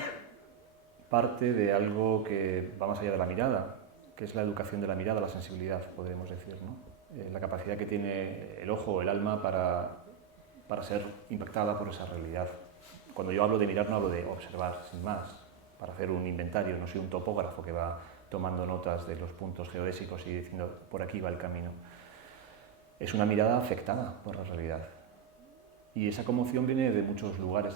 parte de algo que va más allá de la mirada, que es la educación de la mirada, la sensibilidad, podríamos decir, ¿no? La capacidad que tiene el ojo o el alma para ser impactada por esa realidad. Cuando yo hablo de mirar no hablo de observar, sin más, para hacer un inventario, no soy un topógrafo que va tomando notas de los puntos geodésicos y diciendo por aquí va el camino. Es una mirada afectada por la realidad. Y esa conmoción viene de muchos lugares.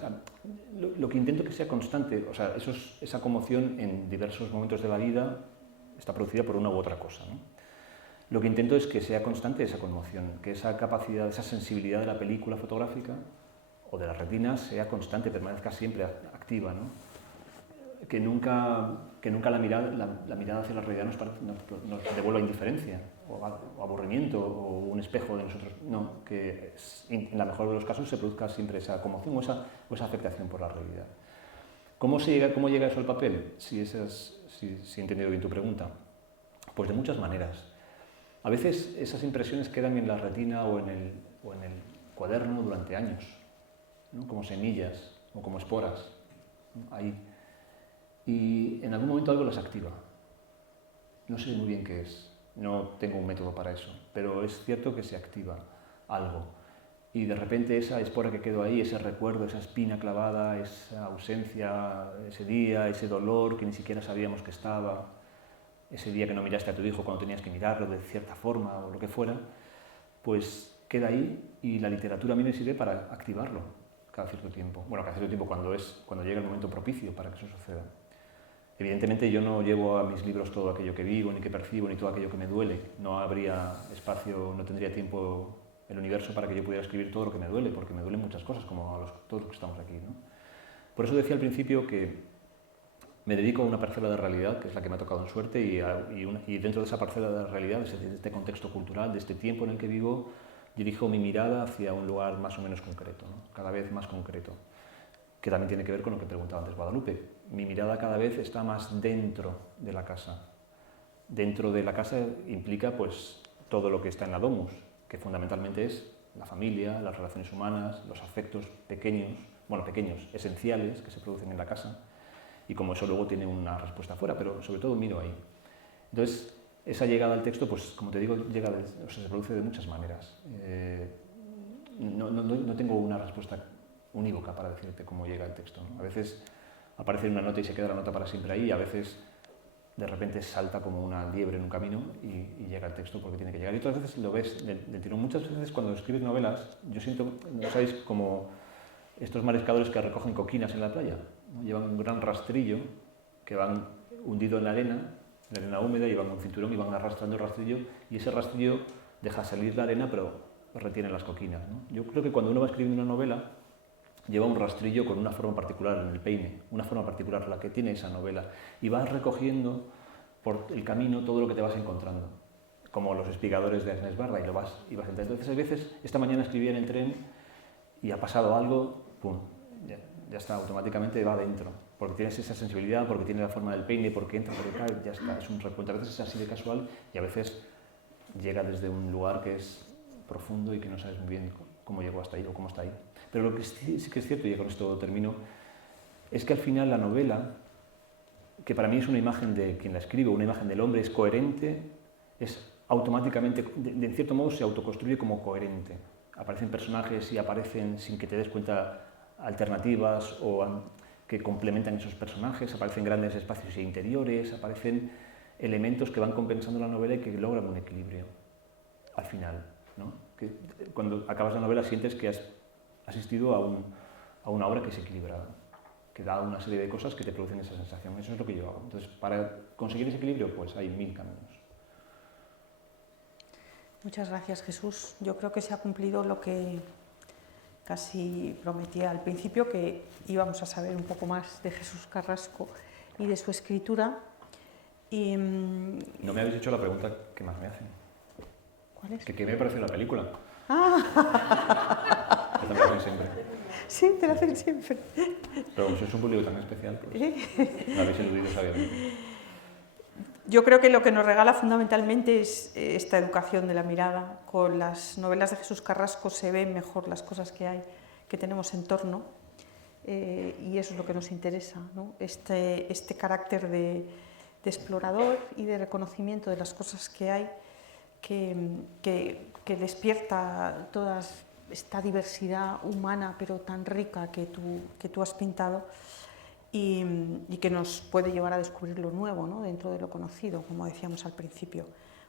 Lo que intento que sea constante, o sea, esa conmoción en diversos momentos de la vida está producida por una u otra cosa, ¿no? Lo que intento es que sea constante esa conmoción, que esa capacidad, esa sensibilidad de la película fotográfica o de la retina sea constante, permanezca siempre activa, ¿no? Que nunca la mirada hacia la realidad nos devuelva indiferencia o aburrimiento o un espejo de nosotros. No, que en la mejor de los casos se produzca siempre esa conmoción o esa afectación por la realidad. ¿Cómo llega eso al papel? Si he entendido bien tu pregunta. Pues de muchas maneras. A veces esas impresiones quedan en la retina o en el cuaderno durante años, ¿no? Como semillas o como esporas, ¿no? Ahí. Y en algún momento algo las activa. No sé muy bien qué es, no tengo un método para eso, pero es cierto que se activa algo. Y de repente esa espora que quedó ahí, ese recuerdo, esa espina clavada, esa ausencia, ese día, ese dolor que ni siquiera sabíamos que estaba, ese día que no miraste a tu hijo cuando tenías que mirarlo de cierta forma o lo que fuera, pues queda ahí y la literatura a mí me sirve para activarlo cada cierto tiempo. Bueno, cada cierto tiempo cuando llega el momento propicio para que eso suceda. Evidentemente yo no llevo a mis libros todo aquello que vivo, ni que percibo, ni todo aquello que me duele. No habría espacio, no tendría tiempo el universo para que yo pudiera escribir todo lo que me duele, porque me duelen muchas cosas, como a todos los que estamos aquí, ¿no? Por eso decía al principio que me dedico a una parcela de realidad, que es la que me ha tocado en suerte, y dentro de esa parcela de realidad, de este contexto cultural, de este tiempo en el que vivo, dirijo mi mirada hacia un lugar más o menos concreto, ¿no? Cada vez más concreto, que también tiene que ver con lo que preguntaba antes Guadalupe. Mi mirada cada vez está más dentro de la casa. Dentro de la casa implica pues todo lo que está en la domus, que fundamentalmente es la familia, las relaciones humanas, los afectos pequeños, esenciales que se producen en la casa, y como eso luego tiene una respuesta afuera, pero sobre todo miro ahí. Entonces, esa llegada al texto, pues como te digo, se produce de muchas maneras. No tengo una respuesta unívoca para decirte cómo llega el texto, ¿no? A veces aparece una nota y se queda la nota para siempre ahí, y a veces de repente salta como una liebre en un camino y llega el texto porque tiene que llegar. Y otras veces lo ves de tirón. Muchas veces cuando escribes novelas, yo siento, ¿no sabéis? Como estos mariscadores que recogen coquinas en la playa, ¿no? Llevan un gran rastrillo que van hundido en la arena húmeda, y van con un cinturón y van arrastrando el rastrillo, y ese rastrillo deja salir la arena pero retiene las coquinas, ¿no? Yo creo que cuando uno va escribiendo una novela, lleva un rastrillo con una forma particular en el peine, una forma particular la que tiene esa novela, y vas recogiendo por el camino todo lo que te vas encontrando, como los espigadores de Agnès Barda, y vas entrando. Entonces, a veces, esta mañana escribía en el tren y ha pasado algo, pum, ya está, automáticamente va dentro, porque tienes esa sensibilidad, porque tiene la forma del peine, porque entra, porque cae, ya está, es un recuento. A veces es así de casual y a veces llega desde un lugar que es profundo y que no sabes muy bien cómo llegó hasta ahí o cómo está ahí. Pero lo que sí que es cierto, y con esto termino, es que al final la novela, que para mí es una imagen de quien la escribe, una imagen del hombre, es coherente, es automáticamente, en cierto modo se autoconstruye como coherente. Aparecen personajes y aparecen sin que te des cuenta alternativas o que complementan esos personajes, aparecen grandes espacios interiores, aparecen elementos que van compensando la novela y que logran un equilibrio al final, ¿no? Que cuando acabas la novela sientes que has asistido a una obra que es equilibrada, que da una serie de cosas que te producen esa sensación. Eso es lo que yo hago. Entonces, para conseguir ese equilibrio, pues hay 1000 caminos. Muchas gracias, Jesús. Yo creo que se ha cumplido lo que casi prometía al principio, que íbamos a saber un poco más de Jesús Carrasco y de su escritura. Y, no me habéis hecho la pregunta que más me hacen. ¿Cuál es? ¿Qué me pareció la película? Ah. Esta me la hacen siempre. Sí, te la hacen siempre. Pero como sois un público tan especial, pues la habéis eludido sabiamente. Yo creo que lo que nos regala fundamentalmente es esta educación de la mirada. Con las novelas de Jesús Carrasco se ven mejor las cosas que tenemos en torno, y eso es lo que nos interesa, ¿no? Este carácter de explorador y de reconocimiento de las cosas que hay, que despierta toda esta diversidad humana pero tan rica que tú has pintado, y que nos puede llevar a descubrir lo nuevo, ¿no? Dentro de lo conocido, como decíamos al principio.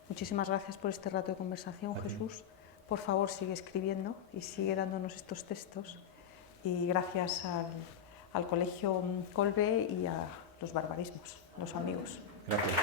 Muchísimas gracias por este rato de conversación, Jesús. Por favor, sigue escribiendo y sigue dándonos estos textos. Y gracias al Colegio Colbe y a los barbarismos, los amigos. Gracias.